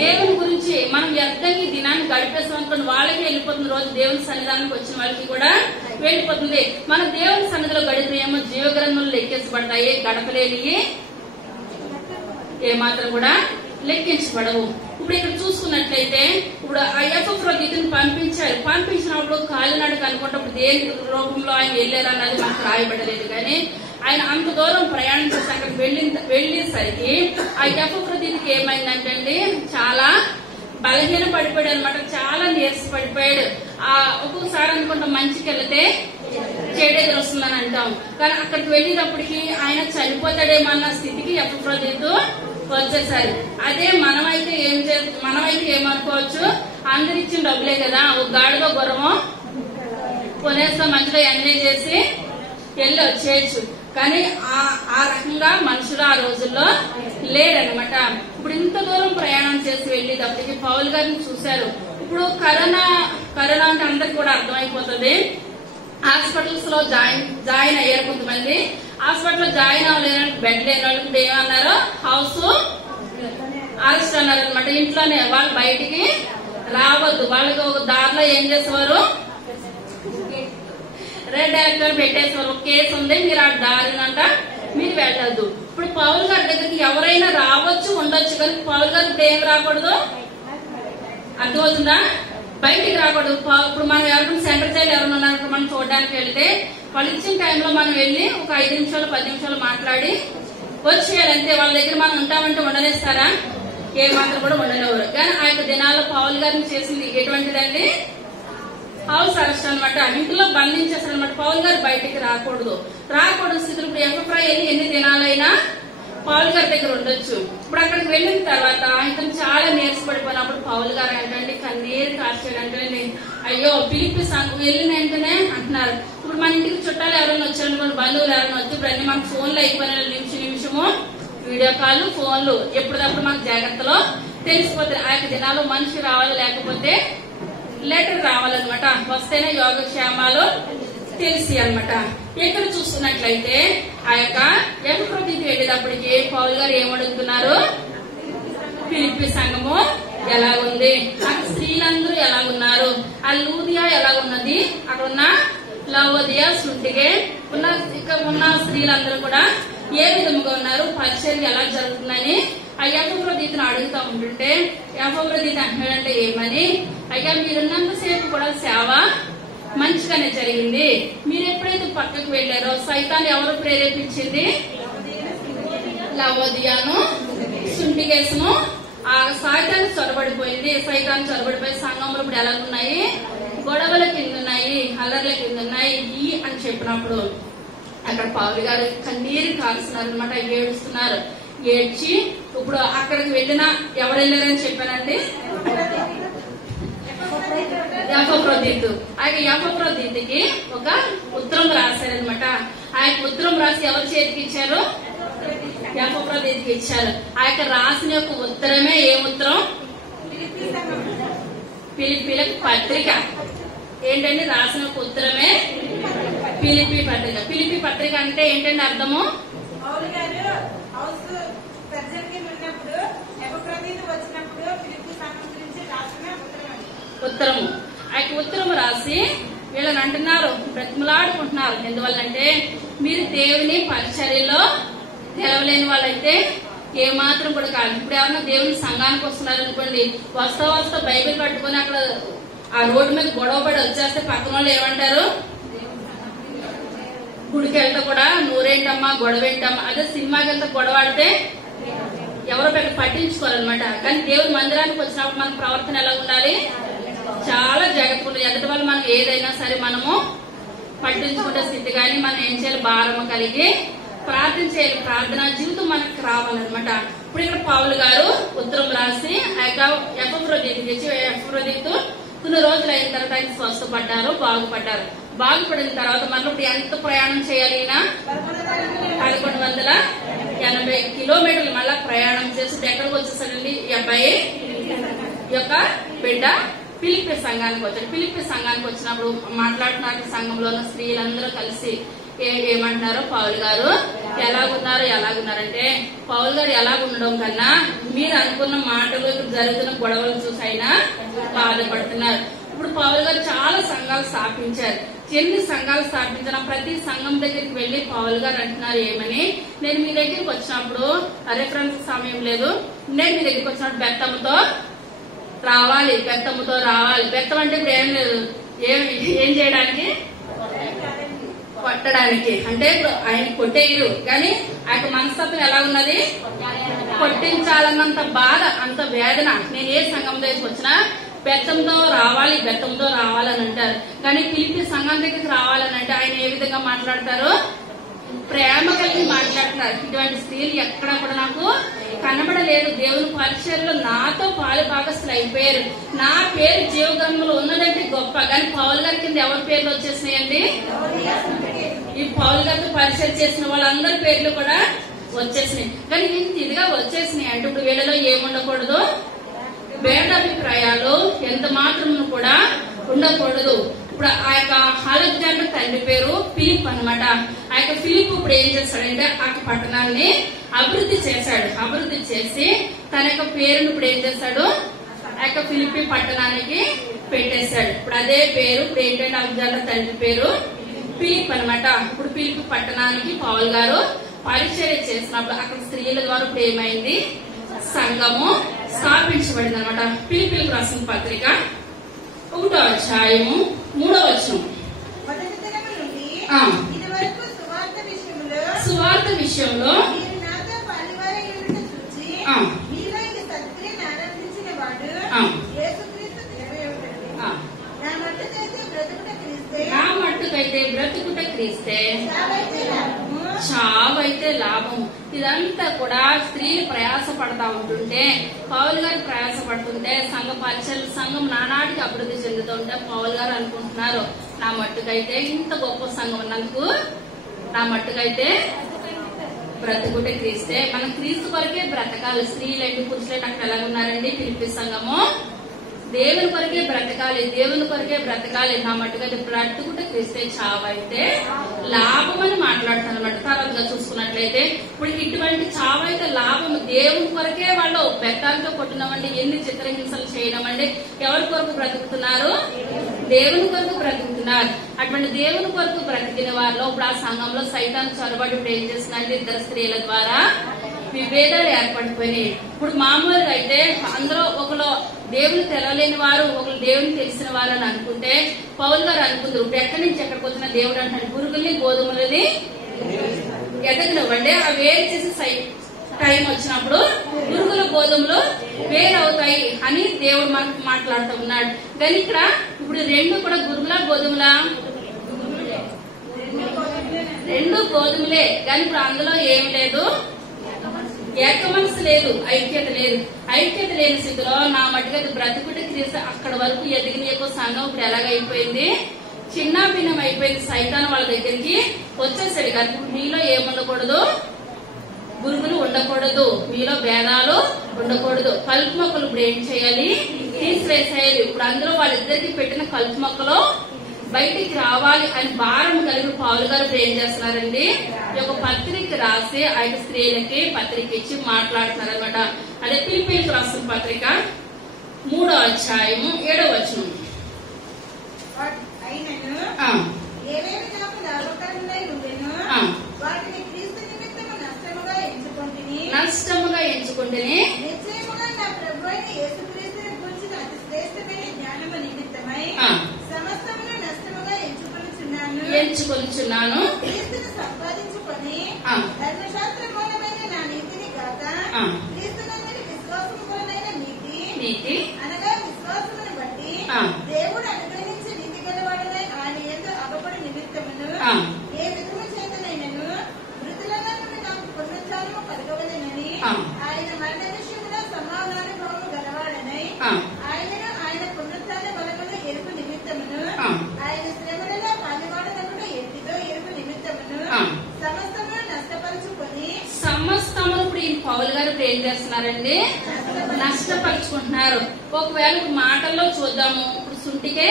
దేవుని గురించి. మనం వ్యర్థంగా ఈ దినాన్ని గడిపేస్తాం అనుకుని వాళ్ళకి వెళ్ళిపోతుంది. రోజు దేవుని సన్నిధానానికి వచ్చిన వాళ్ళకి కూడా వెళ్ళిపోతుంది. మన దేవుని సన్నిధిలో గడిపిన ఏమో జీవగ్రంథంలో లెక్కించబడతాయి, గడపలేని ఏమాత్రం కూడా లెక్కించబడవు. ఇప్పుడు ఇక్కడ చూసుకున్నట్లయితే ఇప్పుడు ఆ ఎపఫ్రోదితుని పంపించినప్పుడు కాలినడక అనుకుంటే ఇప్పుడు దేని రూపంలో ఆయన వెళ్ళారు అన్నది మనకు రాయబడలేదు. కానీ ఆయన అంత దూరం ప్రయాణం చేసి అక్కడికి వెళ్ళేసరికి ఆ ఎపఫ్రోదితుకి ఏమైందంటే అండి చాలా బలహీన పడిపోయాడు అనమాట. చాలా నీరస పడిపోయాడు. ఒక్కొక్కసారి అనుకుంటాం మంచికి వెళ్తే చెడు ఎదురొస్తుందని అంటాం. కానీ అక్కడికి వెళ్ళేటప్పటికి ఆయన చనిపోతాడేమన్న స్థితికి ఎపఫ్రోదితు వచ్చేసారి. అదే మనమైతే ఏమనుకోవచ్చు, అందరు ఇచ్చిన డబ్బులే కదా, ఒక గాడిలో గుర్రమో కొనేస్తాం, మంచిగా ఎంజాయ్ చేసి వెళ్ళి వచ్చేయచ్చు. కానీ ఆ రకంగా మనుషులు ఆ రోజుల్లో లేరనమాట. ఇప్పుడు ఇంత దూరం ప్రయాణం చేసి వెళ్ళేటప్పటికి పౌలు గారిని చూశారు. ఇప్పుడు కరోనా అంటే అందరికి కూడా అర్థమైపోతుంది. హాస్పిటల్స్ లో జాయిన్ అయ్యారు కొంతమంది. హాస్పిటల్లో జాయిన్ అవ్వలేని బెడ్ లేని వాళ్ళకి ఏమన్నారు, హౌస్ అరెస్ట్ అన్నారు అనమాట. ఇంట్లోనే వాళ్ళు బయటికి రావద్దు. వాళ్ళకి ఒక దారిలో ఏం చేసేవారు, రెడ్ అలర్ట్ పెట్టేసేవారు. ఒక కేసు ఉంది, మీరు ఆ దారినంట మీరు వెళ్ళద్దు. ఇప్పుడు పౌలు గారి దగ్గరికి ఎవరైనా రావచ్చు ఉండొచ్చు, కానీ పౌలు గారు ఇప్పుడు ఏం రాకూడదు, అర్థమవుతుందా, బయటికి రాకూడదు. ఇప్పుడు మనం ఎవరైనా సెంటర్ జైలు ఎవరైనా ఉన్నారంటే మనం చూడడానికి వెళ్తే వాళ్ళు ఇచ్చిన టైంలో మనం వెళ్ళి ఒక 5 నిమిషాలు 10 నిమిషాలు మాట్లాడి వచ్చేయాలి అంతే. వాళ్ళ దగ్గర మనం ఉంటామంటే ఉండలేస్తారా, ఏ మాత్రం కూడా ఉండలేవారు. కానీ ఆ యొక్క దినాల్లో పౌలు గారిని చేసింది ఎటువంటిదండి, హౌస్ అరెస్ట్ అనమాట. ఇంట్లో బంధించేస్తారనమాట. పౌలు గారు బయటికి రాకూడదు స్థితిలో ఇప్పుడు ఎఫ్ఐ ఎన్ని దినాలైనా పౌలు గారి దగ్గర ఉండొచ్చు. ఇప్పుడు అక్కడికి వెళ్ళిన తర్వాత ఇతను చాలా నీరసపడిపోయినప్పుడు పౌలు గారు అంటే కన్నీరు కార్చాడు అంటే, అయ్యో ఫిలిప్పీ సంఘం వెళ్ళిన వెంటనే అంటున్నారు, ఇప్పుడు మన ఇంటికి చుట్టాలు ఎవరైనా వచ్చారు, మన బంధువులు ఎవరైనా వచ్చి ఇప్పుడు అన్ని మనకు ఫోన్లు అయిపోయిన నిమిషము వీడియో కాల్ ఫోన్లు ఎప్పటికప్పుడు మనకు జాగ్రత్తలో తెలిసిపోతాయి. ఆ యొక్క దినాలు మనిషి రావాలి, లేకపోతే లెటర్ రావాలన్నమాట. వస్తేనే యోగక్షేమాలు తెలిసి అనమాట. ఎక్కడ చూస్తున్నట్లయితే ఆ యొక్క ఎఫ్రోదీతు వెళ్ళేటప్పటికి పౌలు గారు ఏమడుగుతున్నారు, ఫిలిప్పీ సంఘము ఎలాగుంది, అక్కడ స్త్రీలందరూ ఎలాగున్నారు, ఆ లూదియా ఎలాగున్నది, అక్కడ ఉన్న లవోదియా సుంటిగే ఇక్కడ ఉన్న స్త్రీలందరూ కూడా ఏ విధంగా ఉన్నారు, పరిచయం ఎలా జరుగుతుందని ఆ ఎఫ్రోదీతును అడుగుతూ ఉంటుంటే ఎఫ్రోదీతు అంటున్నాడంటే ఏమని, అయ్యా మీరున్నంతసేపు కూడా సేవ మంచిగానే జరిగింది, మీరు ఎప్పుడైతే పక్కకు వెళ్లారో సైతాన్ని ఎవరు ప్రేరేపించింది, లవోదియాను సుంటిగేసును ఆ సైతాన్ని చొరబడిపోయింది. సైతాన్ని చొరబడిపోయి సంఘంలో ఇప్పుడు ఎలాగున్నాయి, గొడవల కింద ఉన్నాయి, అల్లర్ల కింద ఉన్నాయి అని చెప్పినప్పుడు అక్కడ పౌలు గారు కన్నీరు కాల్స్తున్నారు అనమాట, ఏడుస్తున్నారు. ఏడ్చి ఇప్పుడు అక్కడికి వెళ్ళిన ఎవరు వెళ్ళారని చెప్పానండి, ఎఫ్రోదీతు. ఆ ఎఫ్రోదీతుకి ఒక ఉత్తరం రాశారనమాట. ఆ యొక్క ఉత్తరం రాసి ఎవరి చేతికి ఇచ్చారు, ఎఫ్రోదీతుకి ఇచ్చారు. ఆ యొక్క రాసిన యొక్క ఉత్తరమే ఏ ఉత్తరం, ఫిలిప్పీలకు పత్రిక. ఏంటంటే రాసిన ఒక ఉత్తరమే ఫిలిప్పీ పత్రిక. ఫిలిప్పీ పత్రిక అంటే ఏంటంటే అర్థము, ఉత్తరము. ఆ యొక్క ఉత్తరము రాసి వీళ్ళని అంటున్నారు, బ్రతిమలాడుకుంటున్నారు. ఎందువల్లంటే మీరు దేవుని పరిచర్యలో తెలవలేని వాళ్ళైతే ఏ మాత్రం కూడా కాదు. ఇప్పుడు ఎవరన్నా దేవుని సంఘానికి వస్తున్నారు అనుకోండి, వస్తా బైబిల్ పట్టుకుని అక్కడ ఆ రోడ్డు మీద గొడవ పడి వచ్చేస్తే పక్కన వాళ్ళు ఏమంటారు, గుడికి వెళ్తా కూడా నూరేంటమ్మా గొడవేంటమ్మా, అదే సినిమాకి వెళ్తే గొడవ ఆడితే ఎవరో పెద్ద పట్టించుకోవాలన్నమాట. కానీ దేవుని మందిరానికి వచ్చినప్పుడు మన ప్రవర్తన ఎలా ఉండాలి, చాలా జాగ్రత్తగా ఉండాలి. ఎదుటి వాళ్ళు మనం ఏదైనా సరే మనము పట్టించుకునే స్థితి కానీ మనం ఏం చేయాలి, భారము కలిగి ప్రార్థన చేయాలి. ప్రార్థనా జీవితం మనకు రావాలన్నమాట. ఇప్పుడు ఇక్కడ పౌలు గారు ఉత్తరం రాసి ఆ యొక్క ఎఫ్రోదీతుకి ఇచ్చి, ఎఫ్రోదీతు కొన్ని రోజులు అయిన తర్వాత ఆయన స్వస్థపడ్డారు, బాగుపడ్డారు. బాగుపడిన తర్వాత మళ్ళీ ఇప్పుడు ఎంత ప్రయాణం చేయాలి, 1180 కిలోమీటర్లు మళ్ళా ప్రయాణం చేసి ఎక్కడికి వచ్చేసాడండి ఈ అబ్బాయి యొక్క బిడ్డ, ఫిలిప్పీ సంఘానికి వచ్చాడు. ఫిలిప్పీ సంఘానికి వచ్చినప్పుడు మాట్లాడుతున్నారు, సంఘంలో ఉన్న స్త్రీలందరూ కలిసి ఏమంటున్నారో, పౌలు గారు ఎలాగున్నారంటే, పౌలు గారు ఎలాగుండడం కన్నా మీరు అనుకున్న మాటలు జరుగుతున్న గొడవలు చూసైనా బాధపడుతున్నారు. ఇప్పుడు పౌలు గారు చాలా సంఘాలు స్థాపించారు. ఎన్ని సంఘాలు స్థాపించినా ప్రతి సంఘం దగ్గరికి వెళ్లి పౌలు గారు అంటున్నారు ఏమని, నేను మీ దగ్గరికి వచ్చినప్పుడు రెఫరెన్స్ సమయం లేదు, నేను మీ దగ్గరికి వచ్చినప్పుడు బెత్తముతో రావాలి. బెత్తం అంటే ఇప్పుడు ఏం లేదు, ఏం చేయడానికి, కొట్టడానికి. అంటే ఇప్పుడు ఆయన కొట్టేయరు, కానీ ఆయన మనస్తత్వం ఎలా ఉన్నది, కొట్టించాలన్నంత బాధ, అంత వేదన. నేను ఏ సంఘం దగ్గరికి వచ్చినా బెత్తంతో రావాలని అంటారు. కానీ ఫిలిప్పీ సంఘం దగ్గరికి రావాలని అంటే ఆయన ఏ విధంగా మాట్లాడతారు, ప్రేమ కలిగి మాట్లాడుతున్నారు. ఇటువంటి స్త్రీలు ఎక్కడ కూడా నాకు కనబడలేదు. దేవుని పరిచర్యలో నాతో పాలు భాగస్తులు అయిపోయారు. నా పేరు జీవగ్రంథంలో ఉన్నదంటే గొప్ప. కానీ పౌలు గారి కింద ఎవరి పేర్లు వచ్చేసినాయండి, ఈ పౌలు గారితో పరిచయం చేసిన వాళ్ళందరి పేర్లు కూడా వచ్చేసినాయి. కానీ ఇంత ఇదిగా వచ్చేసినాయి అంటే ఇప్పుడు వీళ్ళలో ఏముండకూడదు, భేదాభిప్రాయాలు ఎంత మాత్రం కూడా ఉండకూడదు. ఇప్పుడు ఆ యొక్క అలెగ్జాండర్ తండ్రి పేరు ఫిలిప్ అనమాట. ఆ యొక్క ఫిలిప్ ఇప్పుడు ఏం చేస్తాడంటే ఆ పట్టణాన్ని అభివృద్ధి చేశాడు. అభివృద్ధి చేసి తన యొక్క పేరును ఇప్పుడు ఏం చేస్తాడు, ఆ యొక్క ఫిలిప్పీ పట్టణానికి పెట్టేశాడు. ఇప్పుడు అదే పేరు ఇప్పుడు ఏంటంటే అలెగ్జాండర్ తండ్రి పేరు ఫిలిప్ అనమాట. ఇప్పుడు ఫిలిప్పీ పట్టణానికి పౌలు గారు పరిచర్య చేసినప్పుడు అక్కడ స్త్రీల ద్వారా ఇప్పుడు ఏమైంది, సంఘము స్థాపించబడింది అనమాట. ఫిలిప్పీలకు రాసిన పత్రిక 1వ అధ్యాయము 3వ వచనం. సువార్త విషయంలో నా మట్టుకైతే బ్రతుకుట క్రీస్తే, చావైతే లాభం. ఇదంతా కూడా స్త్రీలు ప్రయాసపడతా ఉంటుంటే, పౌలు గారు ప్రయాసపడుతుంటే, సంఘం నానాటికి అభివృద్ధి చెందుతుంటే పౌలు గారు అనుకుంటున్నారు, నా మట్టుకైతే ఇంత గొప్ప సంఘం ఉన్నందుకు నా మట్టుకైతే బ్రతుకుటే క్రీస్తే. మనం క్రీస్తు కొరకే బ్రతకాలి. స్త్రీలేంటి పురుషులేంటి అక్కడ ఎలా ఉన్నారండి ఫిలిప్పీ సంఘము? దేవుని కొరకే బ్రతకాలి, దేవుని కొరకే బ్రతకాలి. నా మట్టుకైతే బ్రతుకుట క్రీస్తే, చావైతే లాభం అని మాట్లాడుతాను అనమాట. తర్వాతగా చూసుకున్నట్లయితే ఇప్పుడు ఇటువంటి చావైతే లాభం దేవుని కొరకే వాళ్ళు బెత్తాలతో కొట్టినవండి, ఎన్ని చిత్రహింసలు చేయడమండి. ఎవరి కొరకు బ్రతుకుతున్నారు? దేవుని కొరకు బ్రతుకుతున్నారు. అటువంటి దేవుని కొరకు బ్రతికిన వారిలో ఇప్పుడు ఆ సంఘంలో సైతాను చొరబడి ఇప్పుడు ఏం చేస్తున్నారంటే ఇద్దరు స్త్రీల ద్వారా విభేదాలు ఏర్పడిపోయినాయి. ఇప్పుడు మామూలుగా అయితే అందరూ ఒకరు దేవుని తెలవలేని వారు, ఒకరు దేవుని తెలిసిన వారు అని అనుకుంటే, పౌలు గారు అనుకుంటారు ఇప్పుడు ఎక్కడి నుంచి ఎక్కడికి వచ్చిన దేవుడు అంటాడు, పురుగుల్ని గోధుమలని ఎదగనివ్వండి, ఆ వేరు చేసి టైం వచ్చినప్పుడు పురుగుల గోధుమలు వేరవుతాయి అని దేవుడు మనకు మాట్లాడుతూ ఉన్నాడు. కానీ ఇక్కడ ఇప్పుడు రెండు కూడా గురుగుల గోధుమలా? రెండు గోధుమలే. కానీ ఇప్పుడు అందులో ఏం లేదు, ఏక మనసు లేదు, ఐక్యత లేదు. ఐక్యత లేని స్థితిలో నా మట్టుగా బ్రతుకుటి క్రీస్తు అక్కడ వరకు ఎదిగిన యొక్క సంఘం ఇప్పుడు ఎలాగైపోయింది, చిన్న భిన్నం అయిపోయింది. సైతాన్ వాళ్ళ దగ్గరికి వచ్చేసాడు. కానీ మీలో ఏముండకూడదు, గురుగులు ఉండకూడదు, మీలో భేదాలు ఉండకూడదు. కలుపు మొక్కలు ఇప్పుడు ఏం చేయాలి, తీసివేసేయాలి. ఇప్పుడు అందులో వాళ్ళిద్దరికి పెట్టిన కలుపు మొక్కలు బయటికి రావాలి అని భారం కలిగి పౌలు గారు ఏం చేస్తున్నారండి, ఈ యొక్క పత్రిక రాసి ఆయన స్త్రీలకి పత్రిక ఇచ్చి మాట్లాడుతున్నారు అనమాట. అదే ఫిలిప్పీలకు రాసిన పత్రిక 3వ అధ్యాయము 7వ వచనం. నష్టముగా ఎంచుకుంటేనే ఎంచుకొనిచున్నాను. నీతి అనగా విశ్వాసమును బట్టి దేవుడు అనుగ్రహించి నీతి గలవాడనై ఆయన యందు అగపడి నిమిత్తమును ఏ విధము చేతనైనను మృతులలో నుండి నాకు పునరుత్థానము కలగవలెనని ఆయన మరణ విషయములో సమానానుభవము గలవాడనై ఆయనను ఆయన పునరుత్థాన బలమును ఎరుపు నిమిత్తమును ఆయన శ్రమలలో పాలువాడనప్పుడు ఎట్టిదో ఎరుపు నిమిత్తమును సమస్తమును నష్టపరుచుకొని సమస్తమును ఇప్పుడు ఈ పౌలు గారు ఏం చేస్తున్నారండి, నష్టపరుచుకుంటున్నారు. ఒకవేళ మాటల్లో చూద్దాము, ఇప్పుడు సుంటికే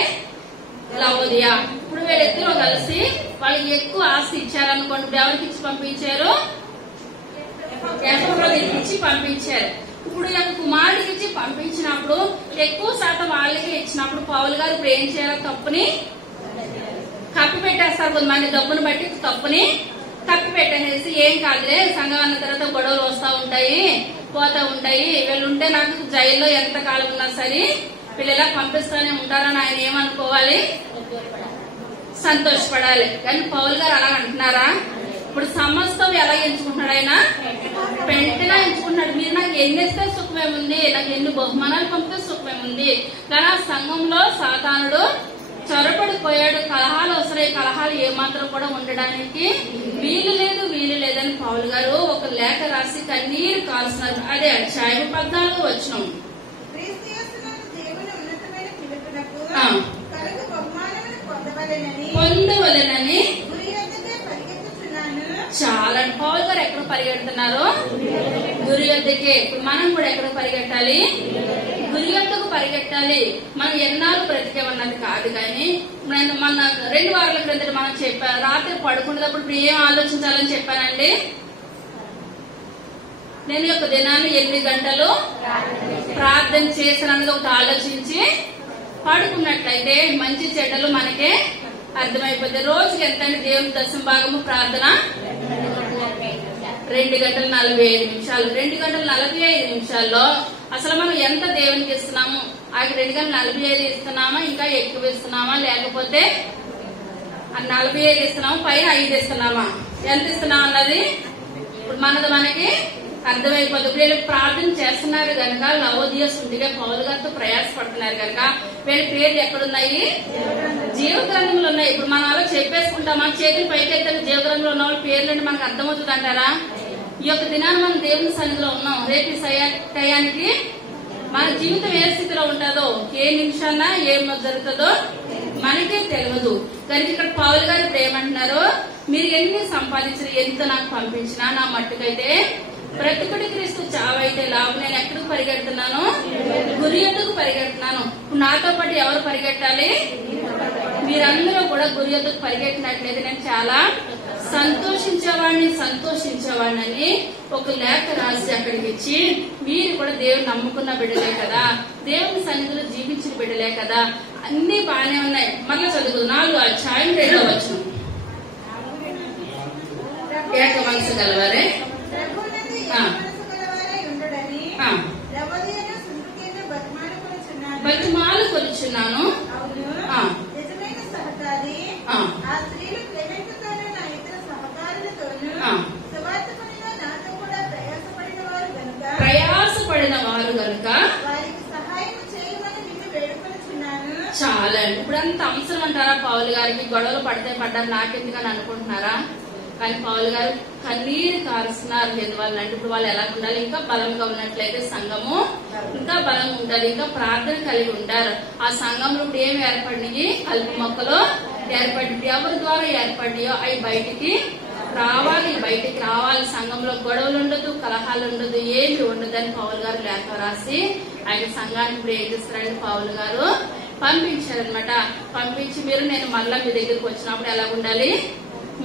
లవోదియా, ఇప్పుడు వీళ్ళిద్దరూ కలిసి వాళ్ళకి ఎక్కువ ఆస్తి ఇచ్చారనుకోండి. ఇప్పుడు ఎవరికి ఇచ్చి పంపించారు, ఎఫ్రోదికి ఇచ్చి పంపించారు. ఇప్పుడు ఈ కుమారుడికి ఇచ్చి పంపించినప్పుడు ఎక్కువ శాతం వాళ్ళకి ఇచ్చినప్పుడు పౌలు గారు ఇప్పుడు ఏం చేయాలి, తప్పుని కప్పి పెట్టేస్తారు. కొంతమంది డబ్బును బట్టి తప్పుని కప్పి పెట్టేసి ఏం కాదులే, సంఘం అన్న తర్వాత గొడవలు వస్తా ఉంటాయి, పోతా ఉంటాయి, వీళ్ళు ఉంటే నాకు జైల్లో ఎంత కాలం ఉన్నా సరే వీళ్ళు ఇలా పంపిస్తూనే ఉంటారని ఆయన ఏమనుకోవాలి, సంతోషపడాలి. కానీ పౌలు గారు అలా అంటున్నారా? ఇప్పుడు సమస్తం ఎలా ఎంచుకుంటున్నాడు ఆయన, పెంటగా ఎంచుకుంటున్నాడు. మీరు నాకు ఎన్ని ఇస్తే సుఖమేముంది, నాకు ఎన్ని బహుమానాలు పంపితే సుఖమేముంది. కానీ ఆ సంఘంలో సాతానుడు చొరబడిపోయాడు. కలహాలు వస్తున్నాయి, కలహాలు ఏమాత్రం కూడా ఉండడానికి వీలు లేదని పౌలు గారు ఒక లేఖ రాసి కన్నీరు కాల్స్తున్నారు. అదే అధ్యాయం 14వ వచనం. పొందవలెనని చాలా పౌలు గారు ఎక్కడ పరిగెడుతున్నారు, గురి యొద్దకే. ఇప్పుడు మనం కూడా ఎక్కడ పరిగెట్టాలి, గురి యొద్దకు పరిగెట్టాలి. మనం ఎన్నాళ్ళు బ్రతికేమన్నది కాదు. కానీ మన 2 వారాల క్రిందట మనం చెప్పాను, రాత్రి పడుకునేటప్పుడు ఇప్పుడు ఏం ఆలోచించాలని చెప్పానండి, నేను ఒక దినాన్ని 8 గంటలు ప్రార్థన చేసినందుకు ఒకటి ఆలోచించి పడుకున్నట్లయితే మంచి చెడ్డలు మనకే అర్థమైపోతాయి. రోజుకి ఎంతండి దేవుని దశమ భాగము ప్రార్థన? 2 గంటల 45 నిమిషాలు. 2 గంటల 45 నిమిషాల్లో అసలు మనం ఎంత దేవునికి ఇస్తున్నాము? ఆ 2 గంటల 45 ఇస్తున్నామా, ఇంకా ఎక్కువ ఇస్తున్నామా, లేకపోతే 45 ఇస్తున్నామా, పైన 5 ఇస్తున్నామా, ఎంత ఇస్తున్నాం అన్నది ఇప్పుడు మనకి అర్థమైపోతుంది. ఇప్పుడు వీళ్ళు ప్రార్థన చేస్తున్నారు కనుక, లవోదియా సుంటిగా పౌలు గారితో ప్రయాసపడుతున్నారు కనుక వీళ్ళ పేర్లు ఎక్కడున్నాయి, జీవ గ్రంథంలో ఉన్నాయి. ఇప్పుడు మనం అలా చెప్పేసుకుంటామా, చేతులు పైకెత్తాలి జీవ గ్రంథంలో ఉన్న వాళ్ళ పేర్లంటే మనకు అర్థమవుతుంది అంటారా? ఈ యొక్క దినాన్ని మనం దేవుని సన్నిధిలో ఉన్నాం. రేపు టయానికి మన జీవితం ఏ స్థితిలో ఉంటుందో, ఏ నిమిషాన ఏం జరుగుతుందో మనకే తెలియదు. కనుక ఇక్కడ పౌలు గారు ఇప్పుడు ఏమంటున్నారు, మీరు ఎన్ని సంపాదించిన, ఎంత నాకు పంపించినా నా మట్టుకైతే బ్రతుకుడి క్రీస్తు, చావైతే లాభం. నేను ఎక్కడికి పరిగెడుతున్నాను? గురి ఎద్దుకు పరిగెడుతున్నాను. నాతో పాటు ఎవరు పరిగెట్టాలి? మీరందరూ కూడా గురి ఎద్దుకు పరిగెట్టినట్లయితే నేను చాలా సంతోషించేవాడిని ఒక లేఖ రాసి అక్కడికి ఇచ్చి, మీరు కూడా దేవుని నమ్ముకున్న బిడ్డలే కదా, దేవుని సన్నిధిలో జీవించిన బిడ్డలే కదా, అన్ని బాగానే ఉన్నాయి. మళ్ళీ చదువు 4వ అధ్యాయం 2వ వచనం. ఏక మనసు గలవారే బతిమాలు కొలుచున్నాను. ప్రయాసపడిన వారు గనుక చాలా. ఇప్పుడు అంత అవసరం అంటారా పౌలు గారికి? గొడవలు పడ్డారు నాకెందుకని అనుకుంటున్నారా? కానీ పౌలు గారు కన్నీరు కారుస్తున్నారు. ఎందువల్ల అంటే ఇప్పుడు వాళ్ళు ఎలా ఉండాలి? ఇంకా బలంగా ఉన్నట్లయితే సంఘము ఇంకా బలంగా ఉండాలి, ఇంకా ప్రార్థన కలిగి ఉంటారు. ఆ సంఘంలో ఇప్పుడు ఏమి ఏర్పడినాయి? కలుపు మొక్కలు ఏర్పడి, ఎవరి ద్వారా ఏర్పడినాయో అవి బయటికి రావాలి. బయటికి రావాలి. సంఘంలో గొడవలు ఉండదు, కలహాలు ఉండదు, ఏమి ఉండదు అని పౌలు గారు లేఖ రాసి ఆయన సంఘానికి ఇప్పుడు ఏం చేస్తారంటే పౌలు గారు పంపించారనమాట. పంపించి మీరు నేను మళ్ళా మీ దగ్గరికి వచ్చినప్పుడు ఎలా ఉండాలి,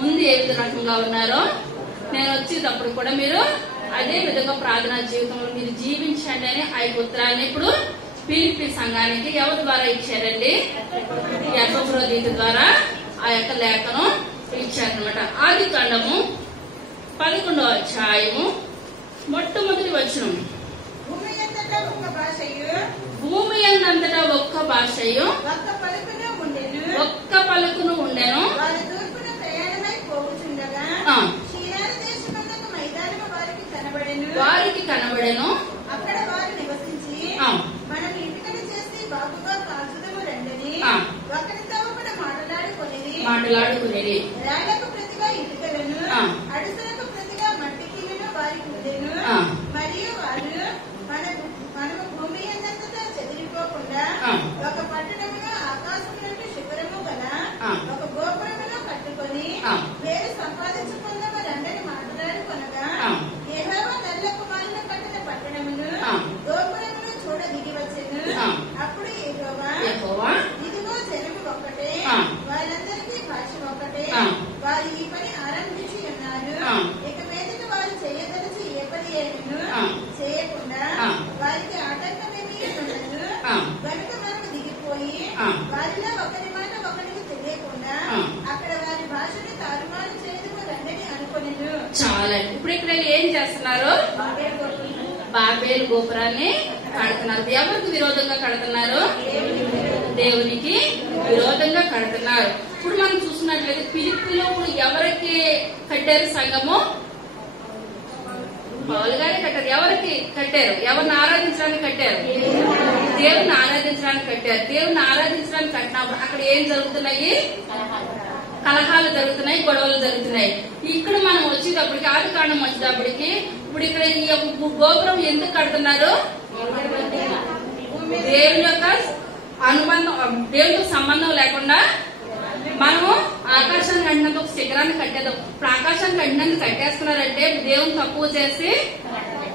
ముందు ఏ విధంగా ఉన్నారో నేను వచ్చేటప్పుడు కూడా మీరు అదే విధంగా ప్రార్థనా జీవితంలో మీరు జీవించండి అని ఆ ఉత్తరాన్ని ఇప్పుడు ఫిలిప్పీ సంఘానికి ఎవరి ద్వారా ఇచ్చారండి? ఎపఫ్రోదీతు ద్వారా ఆ యొక్క లేఖను ఇచ్చారనమాట. ఆదికాండము 11వ అధ్యాయము మొట్టమొదటి వచనం. భూమి అందంతటా ఒక్క భాషయు ఒక్క పలుకును ఉండెను. వారికి కనబడెను. అక్కడ వారు నివసించి మనం ఇంటికని చేసి బాగుగా కాల్చుదము రండని ఒకరితో ఒకడు మాట్లాడుకునేది. రాళ్లకు ప్రతిగా ఇటుకలను, అడుసులకు ప్రతిగా మట్టి కిళ్ళను వారికి ఉండెను. మరియు వారు మనము భూమి అందంతటా చెదిరిపోకుండా ఒక పట్టణములో ఆకాశం నుండి శిఖరము గల ఒక గోపురములో కట్టుకొని వేరు సంపాదించుకుందాము రండని మాట్లాడుకొనగా యెహోవా నల్ల కుమారుని కట్టిన పట్టణమును గోపురమును చూడ దిగి వచ్చెను. అప్పుడు యెహోవా ఇదిగో జనము ఒక్కటే, వారందరికీ భాష ఒక్కటే, వారు ఈ పని ఆరంభించి ఉన్నారు. ఇక మీదట వారు చేయదలిచి ఏ పని ఏమిను చేయకుండా వారికి ఆటంకమేమీ ఉండదు. కనుక మనం దిగిపోయి వారిలో ఒకరి మాట ఒకరికి తెలియకుండా అక్కడ వారి భాషని తారుమారు చేయడము రండని అనుకొనెను. చాలా. ఇప్పుడు ఇక్కడ ఏం చేస్తున్నారు? బాబేలు గోపురాన్ని కడుతున్నారు. ఎవరికి విరోధంగా కడుతున్నారు? దేవునికి విరోధంగా కడుతున్నారు. ఇప్పుడు మనం చూసినట్లయితే ఫిలిప్పీలో ఇప్పుడు ఎవరికి కట్టారు సంఘము? పౌలు గారే కట్టారు. ఎవరికి కట్టారు? ఎవరిని ఆరాధించడానికి కట్టారు? దేవుని ఆరాధించడానికి కట్టారు. దేవుని ఆరాధించడానికి కట్టినప్పుడు అక్కడ ఏం జరుగుతున్నాయి? కలహాలు జరుగుతున్నాయి, గొడవలు జరుగుతున్నాయి. ఇక్కడ మనం వచ్చేటప్పటికి ఆదికాండం వచ్చేటప్పటికి ఇప్పుడు ఇక్కడ ఈ గోపురం ఎందుకు కడుతున్నారు? దేవుని యొక్క అనుబంధం, దేవునికి సంబంధం లేకుండా మనము ఆకాశాన్ని కట్టినంత ఒక శిఖరాన్ని కట్టేద్దాం. ఇప్పుడు ఆకాశాన్ని కట్టినందుకు కట్టేస్తున్నారంటే దేవుని తక్కువ చేసి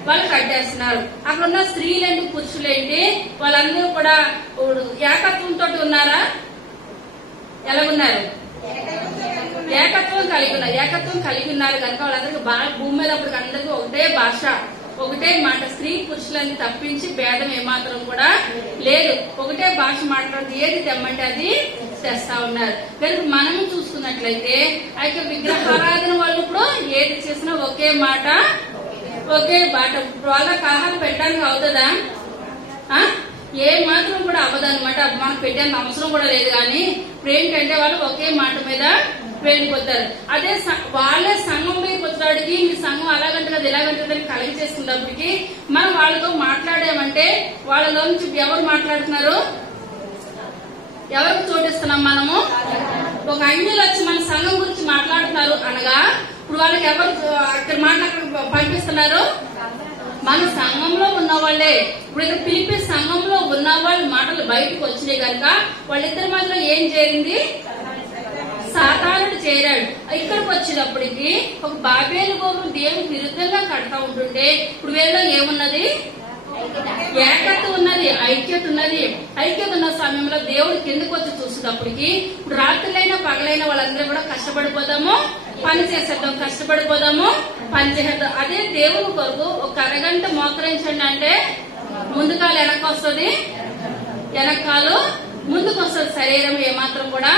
వాళ్ళు కట్టేస్తున్నారు. అక్కడ ఉన్న స్త్రీలేంటి, పురుషులేంటి, వాళ్ళందరూ కూడా ఏకత్వంతో ఉన్నారా? ఎలా ఉన్నారు? ఏకత్వం కలిగి ఉన్నారు కనుక వాళ్ళందరికీ బాగా భూమి మీద అప్పుడు అందరికీ ఒకటే భాష, ఒకటే మాట. స్త్రీ పురుషులని తప్పించి భేదం ఏమాత్రం కూడా లేదు. ఒకటే భాష మాట్లాడుతూ ఏది తెమ్మంటే అది తెస్తా ఉన్నారు. కనుక మనం చూసుకున్నట్లయితే అయితే విగ్రహారాధన వాళ్ళు ఇప్పుడు ఏది చేసినా ఒకే మాట, ఒకే బాట. వాళ్ళ కలహాలు పెట్టడానికి అవుతుందా? ఏ మాత్రం కూడా అవ్వదన్నమాట. మనకు పెట్టేంత అవసరం కూడా లేదు. కానీ ఇప్పుడు ఏంటంటే వాళ్ళు ఒకే మాట మీద వెళ్ళిపోతారు. అదే వాళ్ళే సంఘం మీదకి వచ్చేవాడికి మీ సంఘం అలాగంటే కదా ఇలాగంటే కలిగి చేసుకున్నప్పటికీ మనం వాళ్ళతో మాట్లాడామంటే వాళ్ళలో నుంచి ఎవరు మాట్లాడుతున్నారు? ఎవరికి చోటిస్తున్నాం మనము? ఒక అన్యులు వచ్చి మన సంఘం గురించి మాట్లాడుతున్నారు అనగా ఇప్పుడు వాళ్ళకి ఎవరు అక్కడ మాటలు అక్కడ పంపిస్తున్నారు? మన సంఘంలో ఉన్న వాళ్ళే. ఇప్పుడు ఇక్కడ పిలిపి సంఘంలో ఉన్న వాళ్ళ మాటలు బయటకు వచ్చినాయి కనుక వాళ్ళిద్దరి మధ్యలో ఏం చేరింది? సాతానుడు చేరాడు. ఇక్కడికి వచ్చేటప్పటికి ఒక బాబేలు గోపురం దేవునికి విరుద్ధంగా కడతా ఉంటుంటే ఇప్పుడు వీళ్ళలో ఏమున్నది? ఏకత్వం ఉన్నది, ఐక్యత ఉన్నది. ఐక్యత ఉన్న సమయంలో దేవుడు కిందకు వచ్చి చూసేటప్పటికి ఇప్పుడు రాత్రులైనా పగలైనా వాళ్ళందరూ కూడా కష్టపడిపోదాము, పని చేసేద్దాం, కష్టపడిపోదాము, పని చేసేద్దాం. అదే దేవుని కొరకు ఒక అరగంట మోకరించండి అంటే ముందుకాలు వెనక్కి వస్తుంది, వెనకాలు ముందుకు వస్తుంది. శరీరం ఏమాత్రం కూడా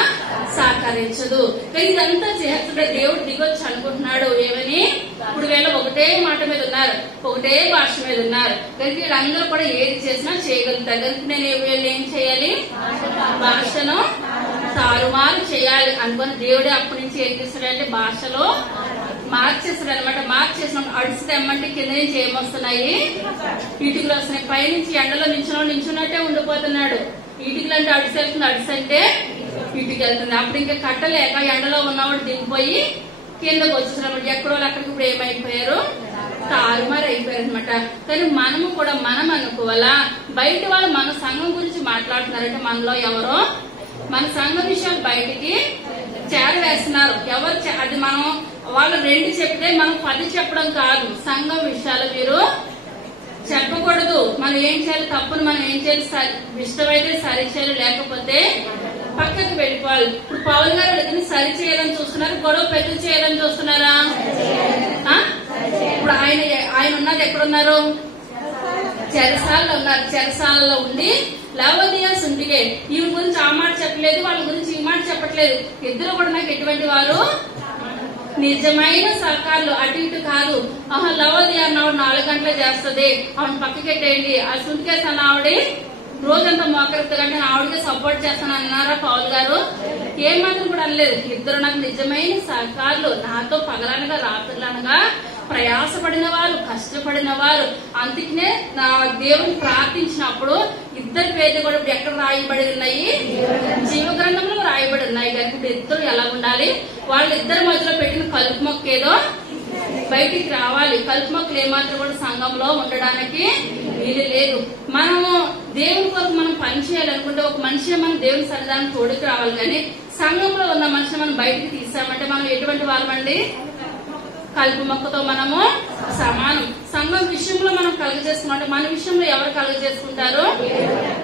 సహకరించదు. కానీ ఇదంతా చేస్తుంటే దేవుడు దిగొచ్చి అనుకుంటున్నాడు ఏమని? ఇప్పుడు వీళ్ళు ఒకటే మాట మీద ఉన్నారు, ఒకటే భాష మీద ఉన్నారు కనుక వీళ్ళందరూ కూడా ఏది చేసినా చేయగలుగుతారు. కనుక నేను వీళ్ళు ఏం చేయాలి? భాషను తారుమారు చేయాలి అనుకుని దేవుడే అప్పటి నుంచి ఏం చేస్తాడంటే భాషలో మార్చేస్తాడు అనమాట. మార్చేసిన అడుసు తెమ్మంటే కింద నుంచి ఏమొస్తున్నాయి? ఇటుకలు వస్తున్నాయి. పైనుంచి ఎండలో నించున్నట్టే ఉండిపోతున్నాడు. ఇటుకలు అంటే అడుసు వెళ్తుంది, అడుసు అంటే ఇటుకు వెళ్తుంది. అప్పుడు ఇంకా కట్టలేక ఎండలో ఉన్నవాడు దిగిపోయి కిందకు వచ్చేసినప్పుడు ఎక్కడో అక్కడికి ఇప్పుడు ఏమైపోయారు? తారుమారు అయిపోయారు అనమాట. కానీ మనము కూడా మనం అనుకోవాలా? బయట వాళ్ళు మన సంఘం గురించి మాట్లాడుతున్నారంటే మనలో ఎవరో మన సంఘం విషయాలు బయటికి చేరవేస్తున్నారు. ఎవరు అది మనం వాళ్ళు 2 చెప్తే మనం 10 చెప్పడం కాదు. సంఘం విషయాలు మీరు చెప్పకూడదు. మనం ఏం చేయాలి? తప్పును మనం ఏం చేయాలి? ఇష్టమైతే సరి చేయాలి, లేకపోతే పక్కకు వెళ్ళిపోవాలి. ఇప్పుడు పవన్ గారు ఇద్దరిని సరి చేయాలని చూస్తున్నారు, గొడవ పెద్ద చేయాలని చూస్తున్నారా? ఇప్పుడు ఆయన ఉన్నది ఎక్కడున్నారు? చెరసాలలో ఉన్నారు. చెరసాలలో ఉండి లవోదియా సుంటిగే ఈమె గురించి ఆ మాట చెప్పలేదు, వాళ్ళ గురించి ఈ మాట చెప్పట్లేదు. ఇద్దరు కూడా నాకు ఎటువంటి వారు? నిజమైన సహకారులు. అటు ఇటు కాదు. లవోదియా అన్నవాడు 4 గంటలే చేస్తుంది, ఆవిడ పక్కకెట్టేయండి. ఆ సుంటికేస్ అన్న ఆవిడ రోజంతా మోకరిద్దగంటే ఆవిడకే సపోర్ట్ చేస్తాను అన్నారా పౌల్ గారు? ఏమాత్రం కూడా అనలేదు. ఇద్దరు నాకు నిజమైన సహకారులు. నాతో పగలనగా రాత్రులనగా ప్రయాసపడిన వారు, కష్టపడిన వారు. అందుకనే నా దేవుని ప్రార్థించినప్పుడు ఇద్దరు పేర్లు కూడా ఇప్పుడు ఎక్కడ రాయబడి ఉన్నాయి? జీవ గ్రంథంలో రాయబడి ఉన్నాయి. కనుక ఇప్పుడు ఇద్దరు ఎలా ఉండాలి? వాళ్ళిద్దరి మధ్యలో పెట్టిన కలుపు మొక్క ఏదో బయటికి రావాలి. కలుపు మొక్కలు ఏమాత్రం కూడా సంఘంలో ఉండడానికి వీలు లేదు. మనము దేవుని కొరకు మనం పని చేయాలనుకుంటే ఒక మనిషి మనం దేవుని సన్నిధానం తోడుకు రావాలి. కానీ సంఘంలో ఉన్న మనిషిని మనం బయటికి తీసామంటే మనం ఎటువంటి వాళ్ళమండి? కలుపు మొక్కతో మనము సమానం. సంఘం విషయంలో మనం కలుగజేసుకుంటే మన విషయంలో ఎవరు కలుగజేసుకుంటారు?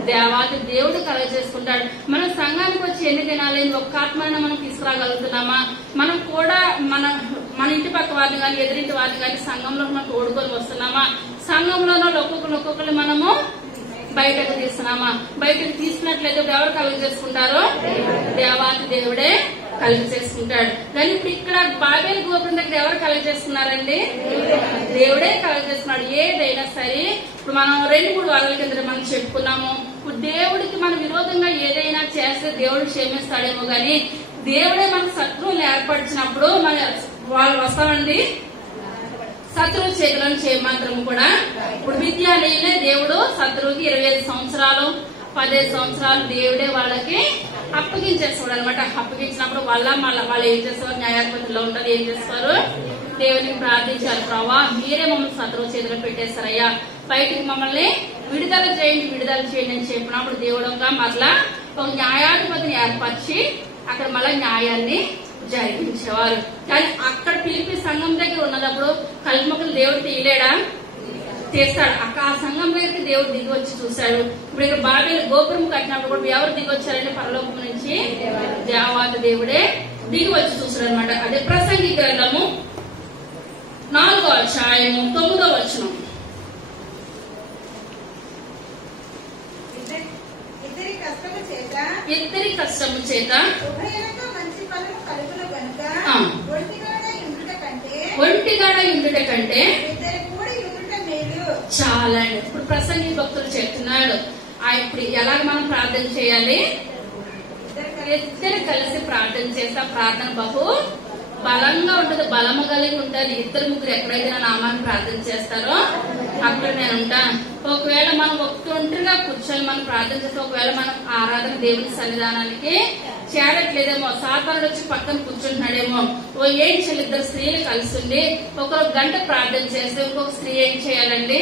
దేవాది దేవుడు కలుగజేసుకుంటాడు. మనం సంఘానికి వచ్చి ఎన్ని దినాలైంది? ఒక్క ఆత్మని మనం తీసుకురాగలుగుతున్నామా? మనం కూడా మన ఇంటి పక్క వారిని కానీ ఎదురింటి వారిని కానీ సంఘంలో మనం తోడుకొని వస్తున్నామా? సంఘంలోనో ఒక్కొక్కరు మనము బయటకు తీస్తున్నామా? బయటకు తీసినట్లయితే ఎవరు కలుగజేసుకుంటారో? దేవాది దేవుడే కలుగు చేసుకుంటాడు. కానీ ఇప్పుడు ఇక్కడ బాబేలు గోపురం దగ్గర ఎవరు కలుగు చేసుకున్నారండి? దేవుడే కలుగు చేసుకున్నాడు. ఏదైనా సరే ఇప్పుడు మనం 2-3 వారాల కింద మనం చెప్పుకున్నాము. ఇప్పుడు దేవుడికి మన విరోధంగా ఏదైనా చేస్తే దేవుడు క్షమిస్తాడేమో గాని దేవుడే మన శత్రువులు ఏర్పరిచినప్పుడు మన వాళ్ళు వస్తామండి శత్రువు చేతులను చేయమాత్రం కూడా. ఇప్పుడు విద్యాలయనే దేవుడు శత్రువుకి 25 సంవత్సరాలు 15 సంవత్సరాలు దేవుడే వాళ్ళకి అప్పగించేస్తాడు అనమాట. అప్పగించినప్పుడు వాళ్ళు ఏం చేస్తారు? న్యాయాధిపతిలో ఉంటారు. ఏం చేస్తారు? దేవునికి ప్రార్థించారు, ప్రభా మీరే మమ్మల్ని శత్రువు చేతిలో పెట్టేస్తారయ్యా, బయటికి మమ్మల్ని విడుదల చేయండి అని చెప్పినప్పుడు దేవుడుగా మరలా ఒక న్యాయాధిపతిని ఏర్పరిచి అక్కడ మళ్ళా న్యాయాన్ని జరిగించేవారు. కానీ అక్కడ పిలిపి సంఘం దగ్గర ఉన్నప్పుడు కల్మకులు దేవుడు తీయలేడా? తీస్తాడు. ఆ సంఘం దగ్గరికి దేవుడు దిగి వచ్చి చూశాడు. ఇప్పుడు ఇక్కడ బాబేలు గోపురం కట్టినప్పుడు కూడా ఎవరు దిగి వచ్చారంటే పరలోకం నుంచి దేవాది దేవుడే దిగి వచ్చి చూశాడు అనమాట. అదే ప్రసంగి గ్రంథము 4వ అధ్యాయము 9వ వచనం. ఇద్దరి కష్టము చేత ఒంటిగాడ ఇండుట కంటే చాలా. ఇప్పుడు ప్రసంగి భక్తులు చెప్తున్నాడు ఇప్పుడు ఎలాగ మనం ప్రార్థన చేయాలి? ఇద్దరు కలిసి ప్రార్థన చేస్తే ప్రార్థన బహు బలంగా ఉంటుంది, బలము కలిగి ఉంటుంది. 2-3 ఎక్కడైతే నామాన్ని ప్రార్థన చేస్తారో అక్కడ నేను ఉంటాను. ఒకవేళ మనం ఒంటరిగా కూర్చొని మనం ప్రార్థన చేస్తే ఒకవేళ మనం ఆరాధన దేవుని సన్నిధానానికి చేరట్లేదేమో, సాతానుడు వచ్చి పక్కన కూర్చుంటున్నాడేమో. ఏం చేయాలి, ఇద్దరు స్త్రీలు కలిసి ఉండి ఒక గంట ప్రార్థన చేస్తే ఇంకొక స్త్రీ ఏం చేయాలండి,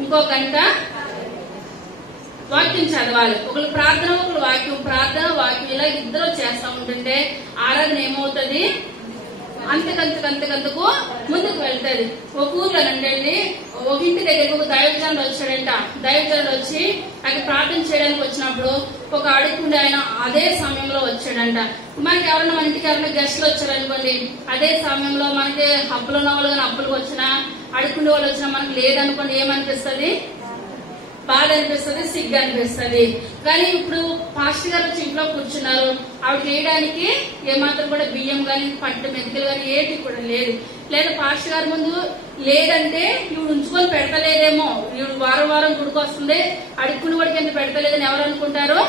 ఇంకో గంట వాక్యం చదవాలి. ఒకళ్ళు ప్రార్థన, ఒకళ్ళు వాక్యం, ప్రార్థన వాక్యం ఇలా ఇద్దరు చేస్తా ఉంటుంటే ఆరాధన ఏమవుతుంది, అంతకంతకు ముందుకు వెళ్తాది. ఒక ఊర్లోనండి ఒక ఇంటి దగ్గరకు ఒక దైవజనుడు వచ్చాడంట. దైవజనుడు వచ్చి అక్కడ ప్రార్థన చేయడానికి వచ్చినప్పుడు ఒక అడుగుండే ఆయన అదే సమయంలో వచ్చాడంట. మనకి ఎవరన్నా మన ఇంటికి ఎవరైనా గెస్ట్లు వచ్చారనుకోండి, అదే సమయంలో మనకి అప్పులు ఉన్న వాళ్ళు కానీ అప్పులకు వచ్చినా అడుగుండే వాళ్ళు వచ్చినా మనకి లేదనుకోండి ఏమనిపిస్తుంది, బాధ అనిపిస్తుంది, సిగ్గు అనిపిస్తుంది. కానీ ఇప్పుడు పాస్టర్ గారు వచ్చి ఇంట్లో కూర్చున్నారు, ఆవిడ చేయడానికి ఏమాత్రం కూడా బియ్యం గాని పట్టు మెతుకులు గాని ఏటి కూడా లేదు. లేదా పాస్టర్ గారి ముందు లేదంటే ఇవి ఉంచుకొని పెడతలేదేమో, ఇవి వారం వారం గుడికి వస్తుంది అడుక్కుని వాడికి ఎందుకు పెడతలేదని ఎవరు అనుకుంటారు,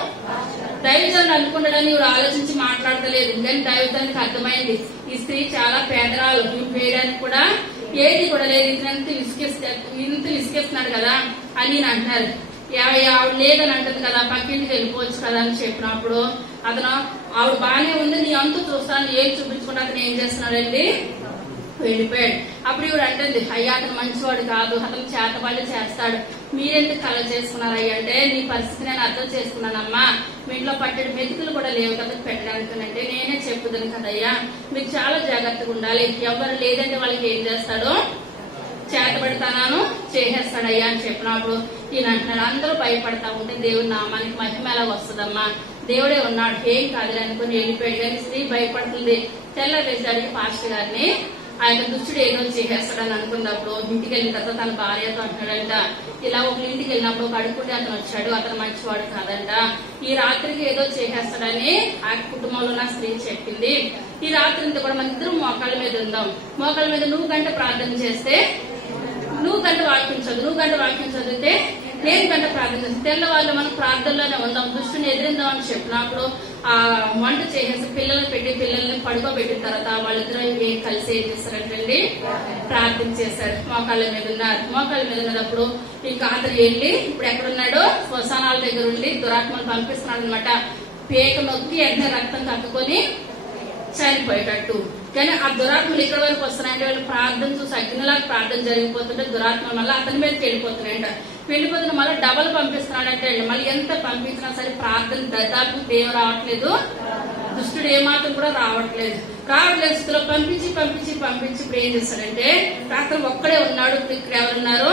దైవజనుడు అనుకుంటాడని ఇవి ఆలోచించి మాట్లాడతలేదు. కానీ దైవజనుడికి అర్థమైంది ఈ స్త్రీ చాలా పేదరాలు, ఇవి వేయడానికి కూడా ఏది కూడా లేదు, ఇంత విసికేస్తున్నాడు కదా అని నేను అంటున్నారు. ఆవిడ లేదని అంటది కదా, పక్కింటికి వెళ్ళిపోవచ్చు కదా అని చెప్పినప్పుడు అతను ఆవిడ బాగానే ఉంది, నీ అంతు చూస్తాను ఏం చూపించుకుంటే అతను ఏం చేస్తున్నాడండి, వెళ్ళిపోయాడు. అప్పుడు ఇవిడ అంటుంది, అయ్యా అతను మంచివాడు కాదు, అతను చేతబడి చేస్తాడు, మీరెందుకు కల చేసుకున్నారు అయ్యా అంటే, నీ పరిస్థితి నేను అర్థం చేసుకున్నానమ్మా, మీ ఇంట్లో పట్టెడు మెతుకులు కూడా లేవు కదా పెట్టడానికి అంటే, నేనే చెప్పుదాను కదయ్యా మీరు చాలా జాగ్రత్తగా ఉండాలి, ఎవరు లేదంటే వాళ్ళకి ఏం చేస్తాడో చేతబడితాను చేసేస్తాడయ్యా అని చెప్పినప్పుడు ఈయన అంటున్నాడు, అందరూ భయపడతా ఉంటే దేవుడి నామానికి మహిమ ఎలా వస్తుందమ్మా, దేవుడే ఉన్నాడు ఏం కాదు అనుకుని వెళ్ళిపోయాడు. కానీ స్త్రీ భయపడుతుంది. తెల్లరేసరికి పాస్టర్ గారిని ఆయన దుష్టుడు ఏదో చేసేస్తాడని అనుకున్నప్పుడు ఇంటికి వెళ్ళిన తర్వాత తన భార్యతో అంటున్నాడంట, ఇలా ఒక ఇంటికి వెళ్ళినప్పుడు ఒక అడుగుంటే అతను వచ్చాడు, అతను మంచివాడు కాదంట, ఈ రాత్రికి ఏదో చేసేస్తాడని ఆ కుటుంబంలో నా స్త్రీ చెప్పింది. ఈ రాత్రి అంతా కూడా మన ఇద్దరు మోకాళ్ళ మీద ఉందాం, మోకాళ్ళ మీద నువ్వు గంట ప్రార్థన చేస్తే నువ్వు గంట వాక్యం చదువు, నువ్వు గంట వాక్యం చదివితే నేను గంట ప్రార్థన చేస్తాను, తెల్లవాళ్ళు మనం ప్రార్థనలోనే ఉందాం, దుష్టుని ఎదిరిందాం అని చెప్పినప్పుడు ఆ వంట చేసేసి పిల్లల్ని పెట్టి పిల్లల్ని పడుకోబెట్టిన తర్వాత వాళ్ళిద్దరూ కలిసి ఏం చేస్తారంటండి, ప్రార్థన చేశారు. మోకాళ్ళ మీద ఉన్నారు. మోకాళ్ళ మీద ఉన్నప్పుడు ఇంకా అతను వెళ్ళి ఇప్పుడు ఎక్కడున్నాడో శ్మశానాల దగ్గర ఉండి దురాత్మను పంపిస్తున్నాడు అనమాట. పేక నొక్కి వెంటనే రక్తం కట్టుకొని చనిపోయేటట్టు. కానీ ఆ దురాత్మలు ఇక్కడ వరకు వస్తున్నాయంటే వాళ్ళు ప్రార్థన చూసి అగ్నిలాగా ప్రార్థన జరిగిపోతుంటే దురాత్మ మళ్ళీ అతని మీదకి వెళ్ళిపోతున్నాయంట. వెళ్ళిపోతున్న మళ్ళీ డబల్ పంపిస్తున్నాడంటే మళ్ళీ ఎంత పంపించినా సరే ప్రార్థన దరిదాపు దేవుడు రావట్లేదు, దుష్టుడు ఏమాత్రం కూడా రావట్లేదు స్థితిలో పంపించి ఇప్పుడు ఏం చేస్తాడంటే అతను ఒక్కడే ఉన్నాడు, ఇక్కడ ఎవరున్నారు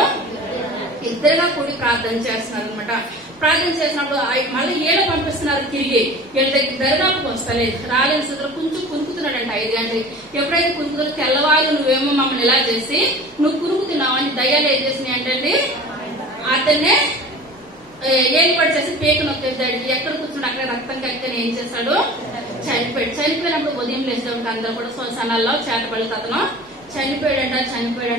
ఇద్దరుగా కూడి ప్రార్థన చేస్తున్నారు అనమాట. ప్రార్థన చేసినప్పుడు మళ్ళీ ఏడ పంపిస్తున్నారు తిరిగి, వీళ్ళ దగ్గర దరిదాపుకు వస్తలేదు, రాలేని స్థితిలో కొంచెం కురుకుతున్నాడంట 5 గంటలకి. ఎప్పుడైతే కురుకుతున్నా తెల్లవాళ్ళు నువ్వేమో మమ్మల్ని ఇలా చేసి నువ్వు కురుకుతున్నావు అని దయ్యాలు ఏం చేసినాయి అంటే అతన్నే ఏర్పాటు చేసి పేక నొక్కేస్తాడు. ఎక్కడ కూర్చుంటే అక్కడ రక్తం కక్కని ఏం చేస్తాడు, చనిపోయినప్పుడు ఉదయం లేచేటప్పుడు అందరూ కూడా శ్మశానాల్లో చేతబడితే అతను చనిపోయాడంట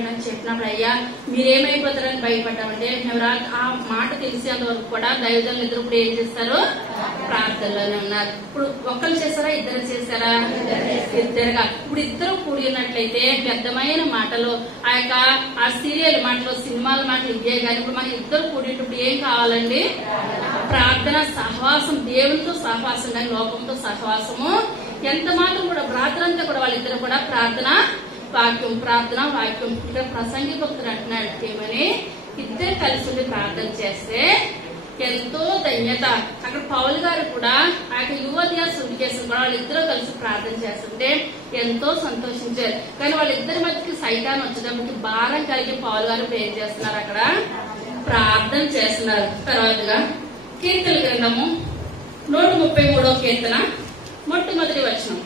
అని చెప్పినప్పుడు అయ్యా మీరేమైపోతారని భయపడ్డామంటే మేము ఆ మాట తెలిసేంత వరకు కూడా దైవజనులు ఇద్దరు ఇప్పుడు ఏం చేస్తారు, ప్రార్థనలోనే ఉన్నారు. ఇప్పుడు ఒక్కరు చేశారా ఇద్దరు చేశారా, ఇద్దరుగా. ఇప్పుడు ఇద్దరు కూడి ఉన్నట్లయితే వ్యర్థమైన మాటలు ఆ సీరియల్ మాటలు సినిమాల మాటలు ఇవే కానీ ఇప్పుడు మన ఇద్దరు కూడినప్పుడు ఏం కావాలండి, ప్రార్థన సహవాసం, దేవునితో సహవాసం కానీ లోకంతో సహవాసము. ఎంత మాత్రం కూడా రాత్రంతా కూడా వాళ్ళిద్దరు కూడా ప్రార్థన వాక్యం. ఇక్కడ ప్రసంగి భక్తులు అంటున్నాడు ఏమని, ఇద్దరు కలిసి ఉండి ప్రార్థన చేస్తే ఎంతో ధన్యత. అక్కడ పౌలు గారు కూడా ఆ యువతియా సుడికేసు కూడా వాళ్ళిద్దరూ కలిసి ప్రార్థన చేస్తుంటే ఎంతో సంతోషించారు. కానీ వాళ్ళిద్దరి మధ్యకి సైతాన్ వచ్చేటప్పటికి భారం కలిగి పౌలు గారు ఏం చేస్తున్నారు, అక్కడ ప్రార్థన చేస్తున్నారు. తర్వాతగా కీర్తన గ్రంథము 133వ కీర్తన మొట్టమొదటి వచనం,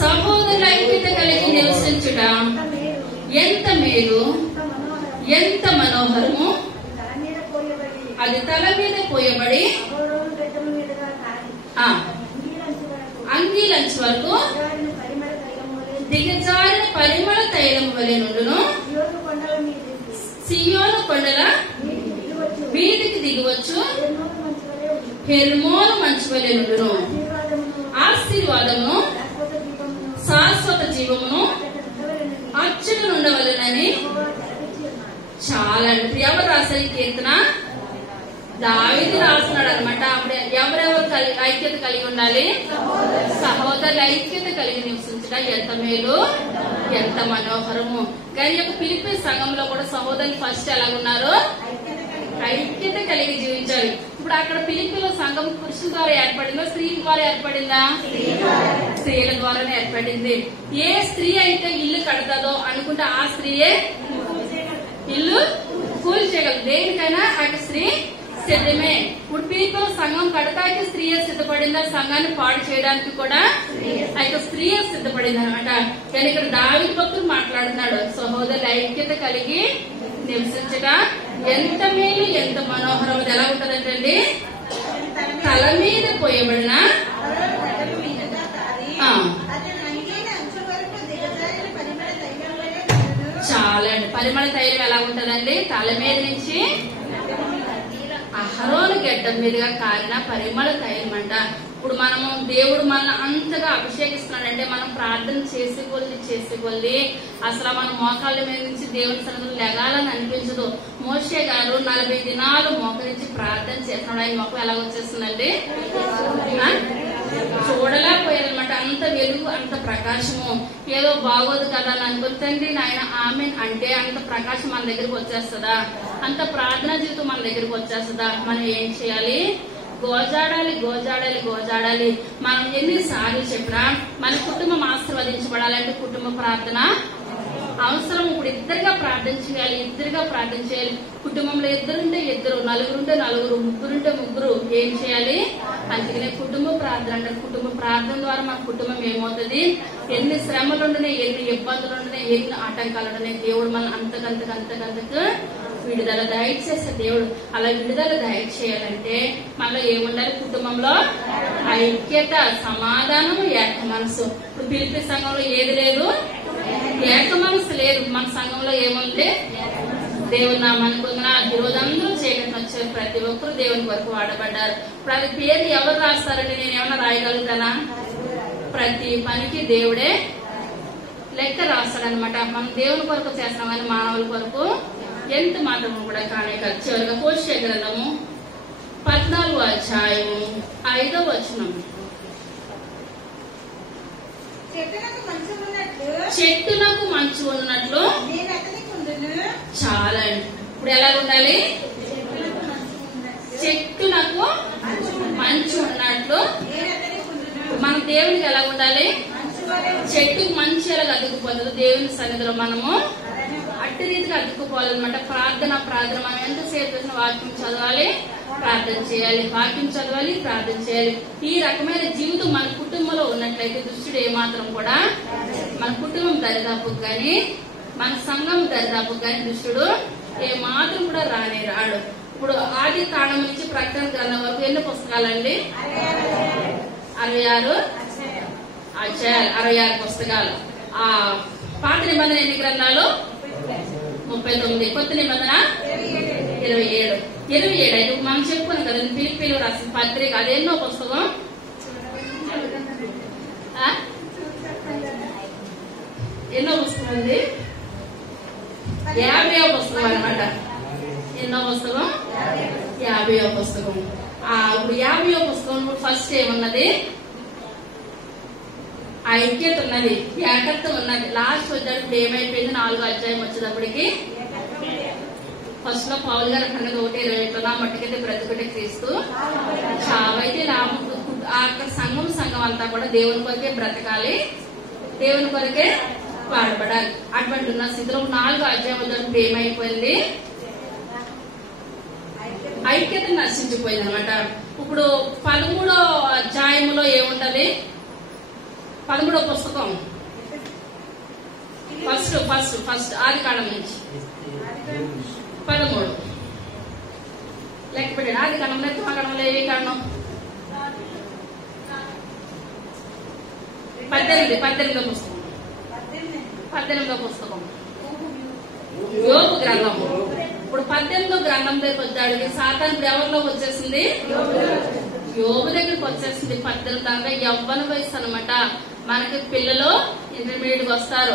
సహోదరుల ఐక్యత కలిగి నివసించుట ఎంత మేలు ఎంత మనోహరము, అది తల మీద పోయబడి అంగీలంచు వరకు దిగజారిన పరిమళ తైలం వలె నుండును, సియోను కొండల వీటికి దిగివచ్చు హెర్మోను మంచు వలె నుండును, ఆశీర్వాదమును శాశ్వత జీవమును ఆ ఉండవలనని చాలా ఎవరు రాశారు ఈ కీర్తన? దావీదు రాస్తున్నాడు అనమాట. అప్పుడు ఎవరెవరు ఐక్యత కలిగి ఉండాలి? సహోదరుల ఐక్యత కలిగి నివసించడం ఎంత మేలు, ఎంత మనోహరము. కానీ ఫిలిప్పీ సంఘంలో కూడా సహోదరులు ఫస్ట్ ఎలాగున్నారు? ఐక్యత కలిగి జీవించాలి. ఇప్పుడు అక్కడ ఫిలిప్పీలో సంఘం పురుషుల ద్వారా ఏర్పడిందా, స్త్రీల ద్వారా ఏర్పడిందా? స్త్రీల ద్వారానే ఏర్పడింది. ఏ స్త్రీ అయితే ఇల్లు కడతాదో అనుకుంటే ఆ స్త్రీయే ఇల్లు కూల్ చేయగలదు. దేనికైనా ఆ స్త్రీ సిద్ధమే. ఇప్పుడు ఫిలిప్పీలో సంఘం కడతాకి స్త్రీయే సిద్ధపడిందా? సంఘాన్ని పాడు చేయడానికి కూడా అయితే స్త్రీయే సిద్ధపడింది అనమాట. కానీ ఇక్కడ దావీదు భక్తుడు మాట్లాడుతున్నాడు, సహోదరుల ఐక్యత కలిగి నివసించట ఎంత మేలు, ఎంత మనోహరం. ఎలా ఉంటదంటండి? తల మీద పోయబడిన చాలా అండి. పరిమళ తైలం ఎలా ఉంటదండి? తల మీద నుంచి అహరోను గడ్డం మీదుగా కారిన పరిమళ తైలం అంట. ఇప్పుడు మనము దేవుడు మన అంతగా అభిషేకిస్తున్నాడంటే మనం ప్రార్థన చేసేకొల్లి అసలు మన మోకాళ్ళ మీద నుంచి దేవుని సన్నిధిలో లెగాలని అనిపించదు. మోషే గారు 40 దినాలు మోకరించి ప్రార్థన చేస్తున్నాడు. ఆయన మొక్క ఎలా వచ్చేస్తుందండి? చూడలేకపోయారనమాట. అంత వెలుగు, అంత ప్రకాశము. ఏదో బాగోదు కదా అని అనుకుంటండి నాయన ఆమె అంటే అంత ప్రకాశం మన దగ్గరకు వచ్చేస్తుందా? అంత ప్రార్థనా జీవితం మన దగ్గరకు వచ్చేస్తుందా? మనం ఏం చేయాలి? గోజాడాలి. మనం ఎన్నిసార్లు చెప్పినా మన కుటుంబం ఆశీర్వదించబడాలంటే కుటుంబ ప్రార్థన అవసరం. ఇప్పుడు ఇద్దరుగా ప్రార్థన చేయాలి. కుటుంబంలో ఇద్దరుంటే ఇద్దరు, నలుగురుంటే నలుగురు, ముగ్గురుంటే ముగ్గురు. ఏం చేయాలి? అందుకనే కుటుంబ ప్రార్థన అంటే కుటుంబ ప్రార్థన ద్వారా మన కుటుంబం ఏమవుతుంది? ఎన్ని శ్రమలు ఉండనే, ఎన్ని ఇబ్బందులు ఉండనే, ఎన్ని ఆటంకాలు ఉండనే దేవుడు మనం అంతకంతకు విడుదల దయచేసే దేవుడు. అలా విడుదల దయచేయాలంటే మనలో ఏముండాలి? కుటుంబంలో ఐక్యత, సమాధానం, ఏక మనసు. ఇప్పుడు ఫిలిప్పీ సంఘంలో ఏది లేదు? ఏక మనసు లేదు. మన సంఘంలో ఏముంది? దేవుని నామానికి వందనాలు. ఈ రోజు అందరూ చీకటి వచ్చారు. ప్రతి ఒక్కరు దేవుని వరకు వాడబడ్డారు. ఇప్పుడు అది పేరు ఎవరు రాస్తారండి? నేను ఏమన్నా రాయగలుగుతానా? ప్రతి పనికి దేవుడే లెక్క రాస్తాడనమాట. మనం దేవుని కొరకు చేస్తాం కానీ మానవుల కొరకు ఎంత మాత్రము కూడా కానే కాదు. చివరిగా హోషేయ గ్రంథము 14వ అధ్యాయము 5వ వచనం. చెట్టునకు మంచు ఉన్నట్లు చాలా. ఇప్పుడు ఎలా ఉండాలి? చెట్టునకు మంచు ఉన్నట్లు మన దేవునికి ఎలా ఉండాలి? చెట్టుకు మంచి ఎలా అతుక్కుపోతుంది దేవుని సన్నిధిలో మనము అట్టి రీతిగా అతుక్కుపోవాలన్నమాట. ప్రార్థన మనం ఎంతసేపు చేసిన వాక్యం చదవాలి, ప్రార్థన చేయాలి, ప్రార్థన చేయాలి. ఈ రకమైన జీవితం మన కుటుంబంలో ఉన్నట్లయితే దుష్టుడు ఏమాత్రం కూడా మన కుటుంబం దరిదాపుకు గాని, మన సంఘం దరిదాపుకు గాని దుష్టుడు ఏమాత్రం కూడా రాడు. ఇప్పుడు ఆది కాండం నుంచి ప్రకటన గ్రంథం వరకు ఎన్ని పుస్తకాలండి? 66 అధ్యాయాలు, 66 పుస్తకాలు. ఆ పాత నిబంధన ఎన్ని గ్రంథాలు? 39. కొత్త నిబంధన 27. అయితే మనం చెప్పుకున్నాం కదా ఫిలిప్పీలో రాసిన పత్రిక. అదేన్నో పుస్తకం? ఎన్నో పుస్తకం ఉంది? 50వ పుస్తకం అనమాట. ఎన్నో పుస్తకం? 50వ పుస్తకం. ఇప్పుడు 50వ పుస్తకం ఫస్ట్ ఏమున్నది? ఐక్యత ఉన్నది, ఏకత్వం ఉన్నది. లాస్ట్ వచ్చేటప్పుడు ఏమైపోయింది? 4వ అధ్యాయం వచ్చేటప్పటికి ఫస్ట్ లో పౌలు గారు అన్నది 1:20 నా మట్టుకైతే బ్రతుకుటే క్రీస్తు, చావైతే లాభం. అక్కడ సంఘం అంతా కూడా దేవుని కొరకే బ్రతకాలి, దేవుని కొరకే వాడబడాలి. అటువంటి ఉన్న స్థితిలో 4వ అధ్యాయం వచ్చేటప్పుడు ఏమైపోయింది? ఐక్యత నశించిపోయింది అనమాట. ఇప్పుడు 13వ అధ్యాయంలో ఏముంటది? 13వ పుస్తకం ఫస్ట్ ఆది కాండం నుంచి 13 లెక్క పెట్టండి. ఆది కాండంలో కాండంలో ఏవి కాండం? 18వ పుస్తకం. 18వ పుస్తకం యోబు గ్రంథము. ఇప్పుడు 18వ గ్రంథం దగ్గరికి వచ్చాడు. సాతాను ఎవరిలోకి వచ్చేసింది? యోబు దగ్గరికి వచ్చేసింది. 18 దాకా యవ్వన వయసు అనమాట. మనకి పిల్లలు ఇంటర్మీడియట్ వస్తారు.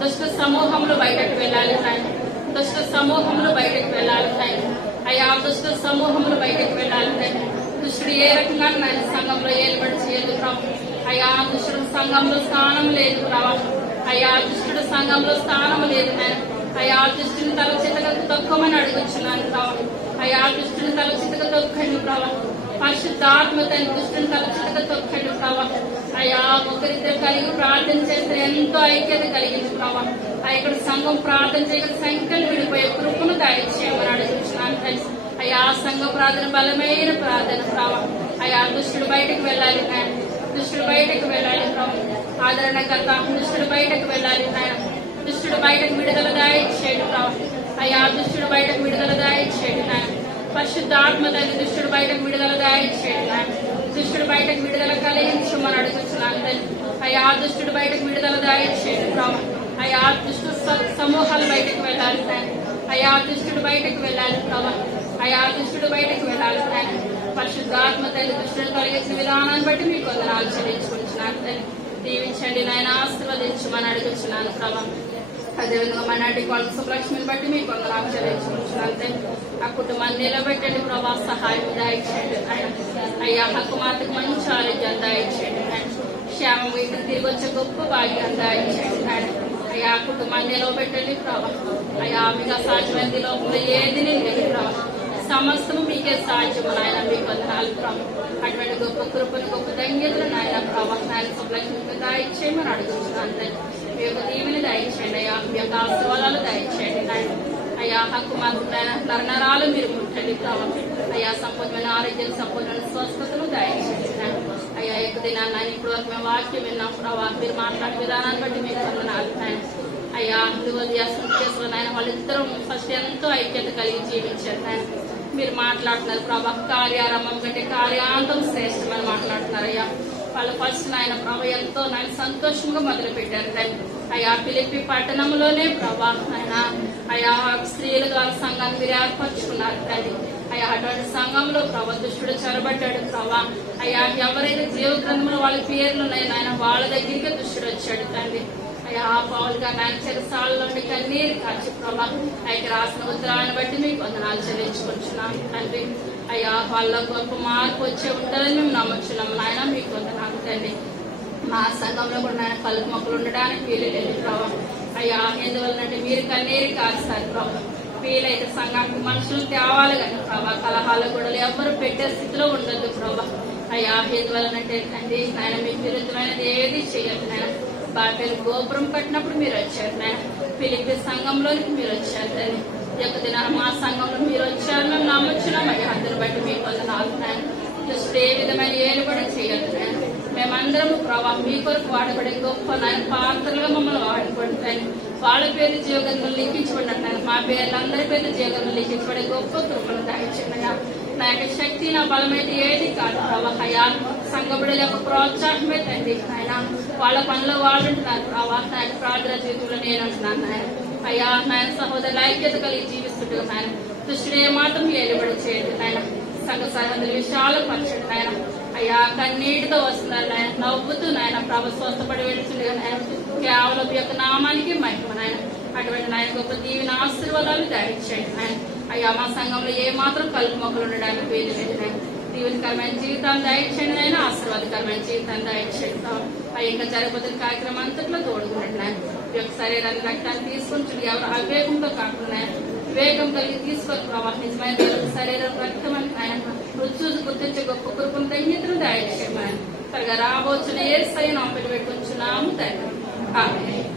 దుష్ట సమూహంలో బయటకు వెళ్ళాలి నాయన. దుష్ట సమూహంలో బయటకు వెళ్ళాలి నాయన. అయ్యా దుష్ట సమూహంలో బయటకు వెళ్ళాలి నాయన. దుష్టుడు ఏ రకంగా నాయన సంఘంలో ఏలుబడి చేయదు ప్రభు. అయ్యా దుష్టుడు సంఘంలో స్థానం లేదు ప్రభు. అయ్యా దుష్టుడు సంఘంలో స్థానం లేదు నాయన. అయ్యా దుష్టుని తల చితగా తొక్కమని అడుగుచున్నాను ప్రభు. అయ్యా దుష్టుని తల చితగా తొక్కండి ప్రభు. పరిశుద్ధాత్మ తండ్రి దుష్టుని తల చితగా తొక్కండి ప్రభు. అయ్యా ఒకరిద్దరు కలిగి ప్రార్థన చేస్తే ఎంతో ఐక్యత కలిగింది ప్రభా. ఇక్కడ సంఘం ప్రార్థన చేయక సంఖ్యలు విడిపోయే కృపను దయచేయమని అడుగుతున్నాను తండ్రి. అయ్యా సంఘ ప్రార్థన బలమైన ప్రార్థన ప్రభా. అయ్యా దుష్టుడు బయటకు వెళ్ళాలి నాయన. దుష్టుడు బయటకు వెళ్ళాలి ప్రభు. ఆదరణకర్త దుష్టుడు బయటకు వెళ్ళాలి నాయన. దుష్టుడు బయటకు విడుదల దయచేయండి ప్రభు. అయ్యా దుష్టుడు బయటకు విడుదల దయచేయండి నాయన. పరిశుద్ధాత్మ తండ్రి దుష్టుడు బయటకు విడుదల దయచేయండి నాయన. దుష్టుడు బయటకు విడుదల కలిగించమని అడుగుతున్నాను తండ్రి. అయ్యా దుష్టుడు బయటకు విడుదల దయచేయండి ప్రభు. అయ్యా దుష్టు సమూహాలు బయటకు వెళ్ళాలి తండ్రి. అయ్యా దుష్టుడు బయటకు వెళ్ళాలి ప్రభు. అయ్యా దుష్టుడు బయటకు వెళ్ళాలి తండ్రి. పరిశుద్ధాత్మ తల్లి దుష్టుడు కలిగించిన విధానాన్ని బట్టి మీకు వందనాలు చెల్లించుకుంటున్నాను తండ్రి. దీవించండి నాయన, ఆశీర్వదించమని అడుగుతున్నాను ప్రభు. అదేవిధంగా మన నాటి వాళ్ళ సులక్ష్మిని బట్టి మీకు వందనాలు చెల్లించుకుంటున్నాను తండ్రి. ఆ కుటుంబాన్ని నిలబెట్టండి ప్రభా, సహాయం దయచేయండి ఆయన. అయ్యా కుమార్తెకు మంచి ఆరోగ్యం దయచేయండి ఆయన. క్షేమం ఇక్కడ తిరిగి వచ్చే గొప్ప భాగ్యం దయచేయండి ఆయన. అయ్యా కుటుంబాన్ని నిలబెట్టండి ప్రభా. అయ్యా మీకు సాధ్యమైనది లోపల ఏది లేదు ప్రభా. సమస్తము మీకే సాధ్యము నాయన. మీకు వందనాలు ప్రభు. అటువంటి గొప్ప కృపను గొప్ప ధన్యతలు నాయన ప్రభా. నాయన సులక్ష్మికి దయచేయమని అడుగుతున్నాను తండ్రి. మీ యొక్క దీవెని దయచేయండి అయ్యా. మీ యొక్క ఆశీర్వాదాలు దయచేయండి నాయన. అయ్యా కుమార్తె నరనరాలు మీరు ముట్టండి ప్రభావ. అయ్యా సంపూర్ణమైన ఆరోగ్యం, సంపూర్ణమైన స్వస్థతను దయచేయండి నాయన. అయ్యా యొక్క దినాన్ని నాయన ఇప్పుడు వరకు మేము వాక్యం విన్నాం ప్రభావ. మీరు మాట్లాడే విధానాన్ని బట్టి మీకు వందనాలు నాయన. అయ్యా కేసులో నాయన వాళ్ళిద్దరూ ఫస్ట్ ఎంతో ఐక్యత కలిగి జీవించారు నాయన. మీరు మాట్లాడుతున్నారు ప్రభా. కార్యారంభం కంటే కార్యాంతం శ్రేష్టమని మాట్లాడుతున్నారు అయ్యా. వాళ్ళు ఫస్ట్ నాయన ప్రభా ఎంతో నాయన సంతోషంగా మొదలు పెట్టారు తండ్రి. అయ్యా ఫిలిప్పి పట్టణంలోనే ప్రభా ఆయన అయ్యా స్త్రీలుగా సంఘాన్ని మీరు ఏర్పరచుకున్నారు తండ్రి. అయ్యా అటువంటి సంఘంలో ప్రభా దుష్టుడు చొరబడ్డాడు ప్రభా. అయ్యా ఎవరైతే జీవ గ్రంథంలో వాళ్ళ పేర్లు ఉన్నాయి నాయన వాళ్ళ దగ్గరికి దుష్టుడు వచ్చాడు తండ్రి. అయ్యా పౌలుగా నాయన చెరసాలలో కన్నీరు కాచి ప్రభా ఆయనకి రాసిన ఉత్తరాన్ని బట్టి మీకు వందనాలు చెల్లించుకుంటున్నాం తండ్రి. అయ్యా వాళ్ళ గొప్ప మార్పు వచ్చే ఉంటుందని మేము నమ్మొచ్చున్నాం నాయన. మీకు వందనాలు తండ్రి. మా సంఘంలో కూడా నాయన కలుపు మొక్కలు ఉండడానికి వీలు లేదు ప్రభా. అయ్యా ఎందువల్లంటే మీరు కన్నీరు కాస్తారు ప్రభా. వీలైతే సంఘానికి మనుషులు తేవాలి కానీ ప్రభా కలహాలు కూడా ఎవరు పెట్టే స్థితిలో ఉండదు ప్రభా. అయ్యా ఎందువల్లంటే తండ్రి నాయన మీకు విరుద్ధమైనది ఏది చేయదు నాయన. బాబేలు గోపురం కట్టినప్పుడు మీరు వచ్చారు నాయన. ఫిలిప్పి సంఘంలోనికి మీరు వచ్చారు తండ్రి. యొక్క దినాన మా సంఘంలో మీరు వచ్చారు మేము నమ్మొచ్చున్నాం. అయ్యా అందరు బట్టి మీకు వందనాలు నాయన. జస్ట్ ఏ విధమైన ఏలు కూడా చేయదు నాయన. మేమందరము ప్రభావ మీ కొరకు వాడబడే గొప్ప నాయన పాత్రలుగా మమ్మల్ని వాడుకుంటాయి. వాళ్ళ పేరు జీవగంధంలో లిఖించబడినట్టు నాయన మా పేర్లు అందరి పేర్లు జీవగంధంలో లిఖించబడే గొప్ప కృపను దయచేయమయ్యా. నా యొక్క శక్తి నా బలమైతే ఏది కాదు ప్రభా. అయ్యా సంఘబిడ్డల యొక్క ప్రోత్సాహమే తండ్రి ఆయన. వాళ్ళ పనిలో వాళ్ళు ఉంటున్నారు ప్రభా. నాయన ప్రార్థన జీవితంలో నేను ఉంటున్నాను నాయన. అయ్యా నాయన సహోదరుల ఐక్యత కలిగి జీవిస్తుండగా నాయన దుష్టుడు ఏ మాత్రం ఏలుబడి చేయండి నాయన. సంఘ సరిహద్దుల విషయాలు పరచండి నాయన. అయ్యా కన్నీటితో వస్తున్నారు నాయన. నవ్వుతూ నాయన ప్రభు స్వస్థపడి వెళ్తుండగా నాయన కేవలం యొక్క నామానికి మహిమ నాయన. అటువంటి నాయన గొప్ప దీవెన ఆశీర్వాదాలు దయచేయండి నాయన. అయ్యా మా సంఘంలో ఏ మాత్రం కలుపు మొక్కలు ఉండడానికి వీలు లేదు నాయన. దీవెనకరమైన జీవితాన్ని దయచేయండి నాయన. ఆశీర్వాదకరమైన జీవితాన్ని దయచేయండి. అయ్యా ఇంకా జరగబోతున్న కార్యక్రమం అంతట్లో తోడుకుండండి నాయన. ఈ యొక్క శరీరాన్ని రక్తాన్ని తీసుకొని ఎవరు అవివేకంతో కాకుండా వివేకం కలిగి తీసుకొని ప్రభావ నిజమైన శరీరం రక్తం అని ఆయన రుచి గుర్తించే గొప్ప కృపను ధన్యతను దయచేయమని త్వరగా రాబోతున్న యేసయ్య నామములో పెట్టుకుంటున్నాము తండ్రి. ఆమేన్.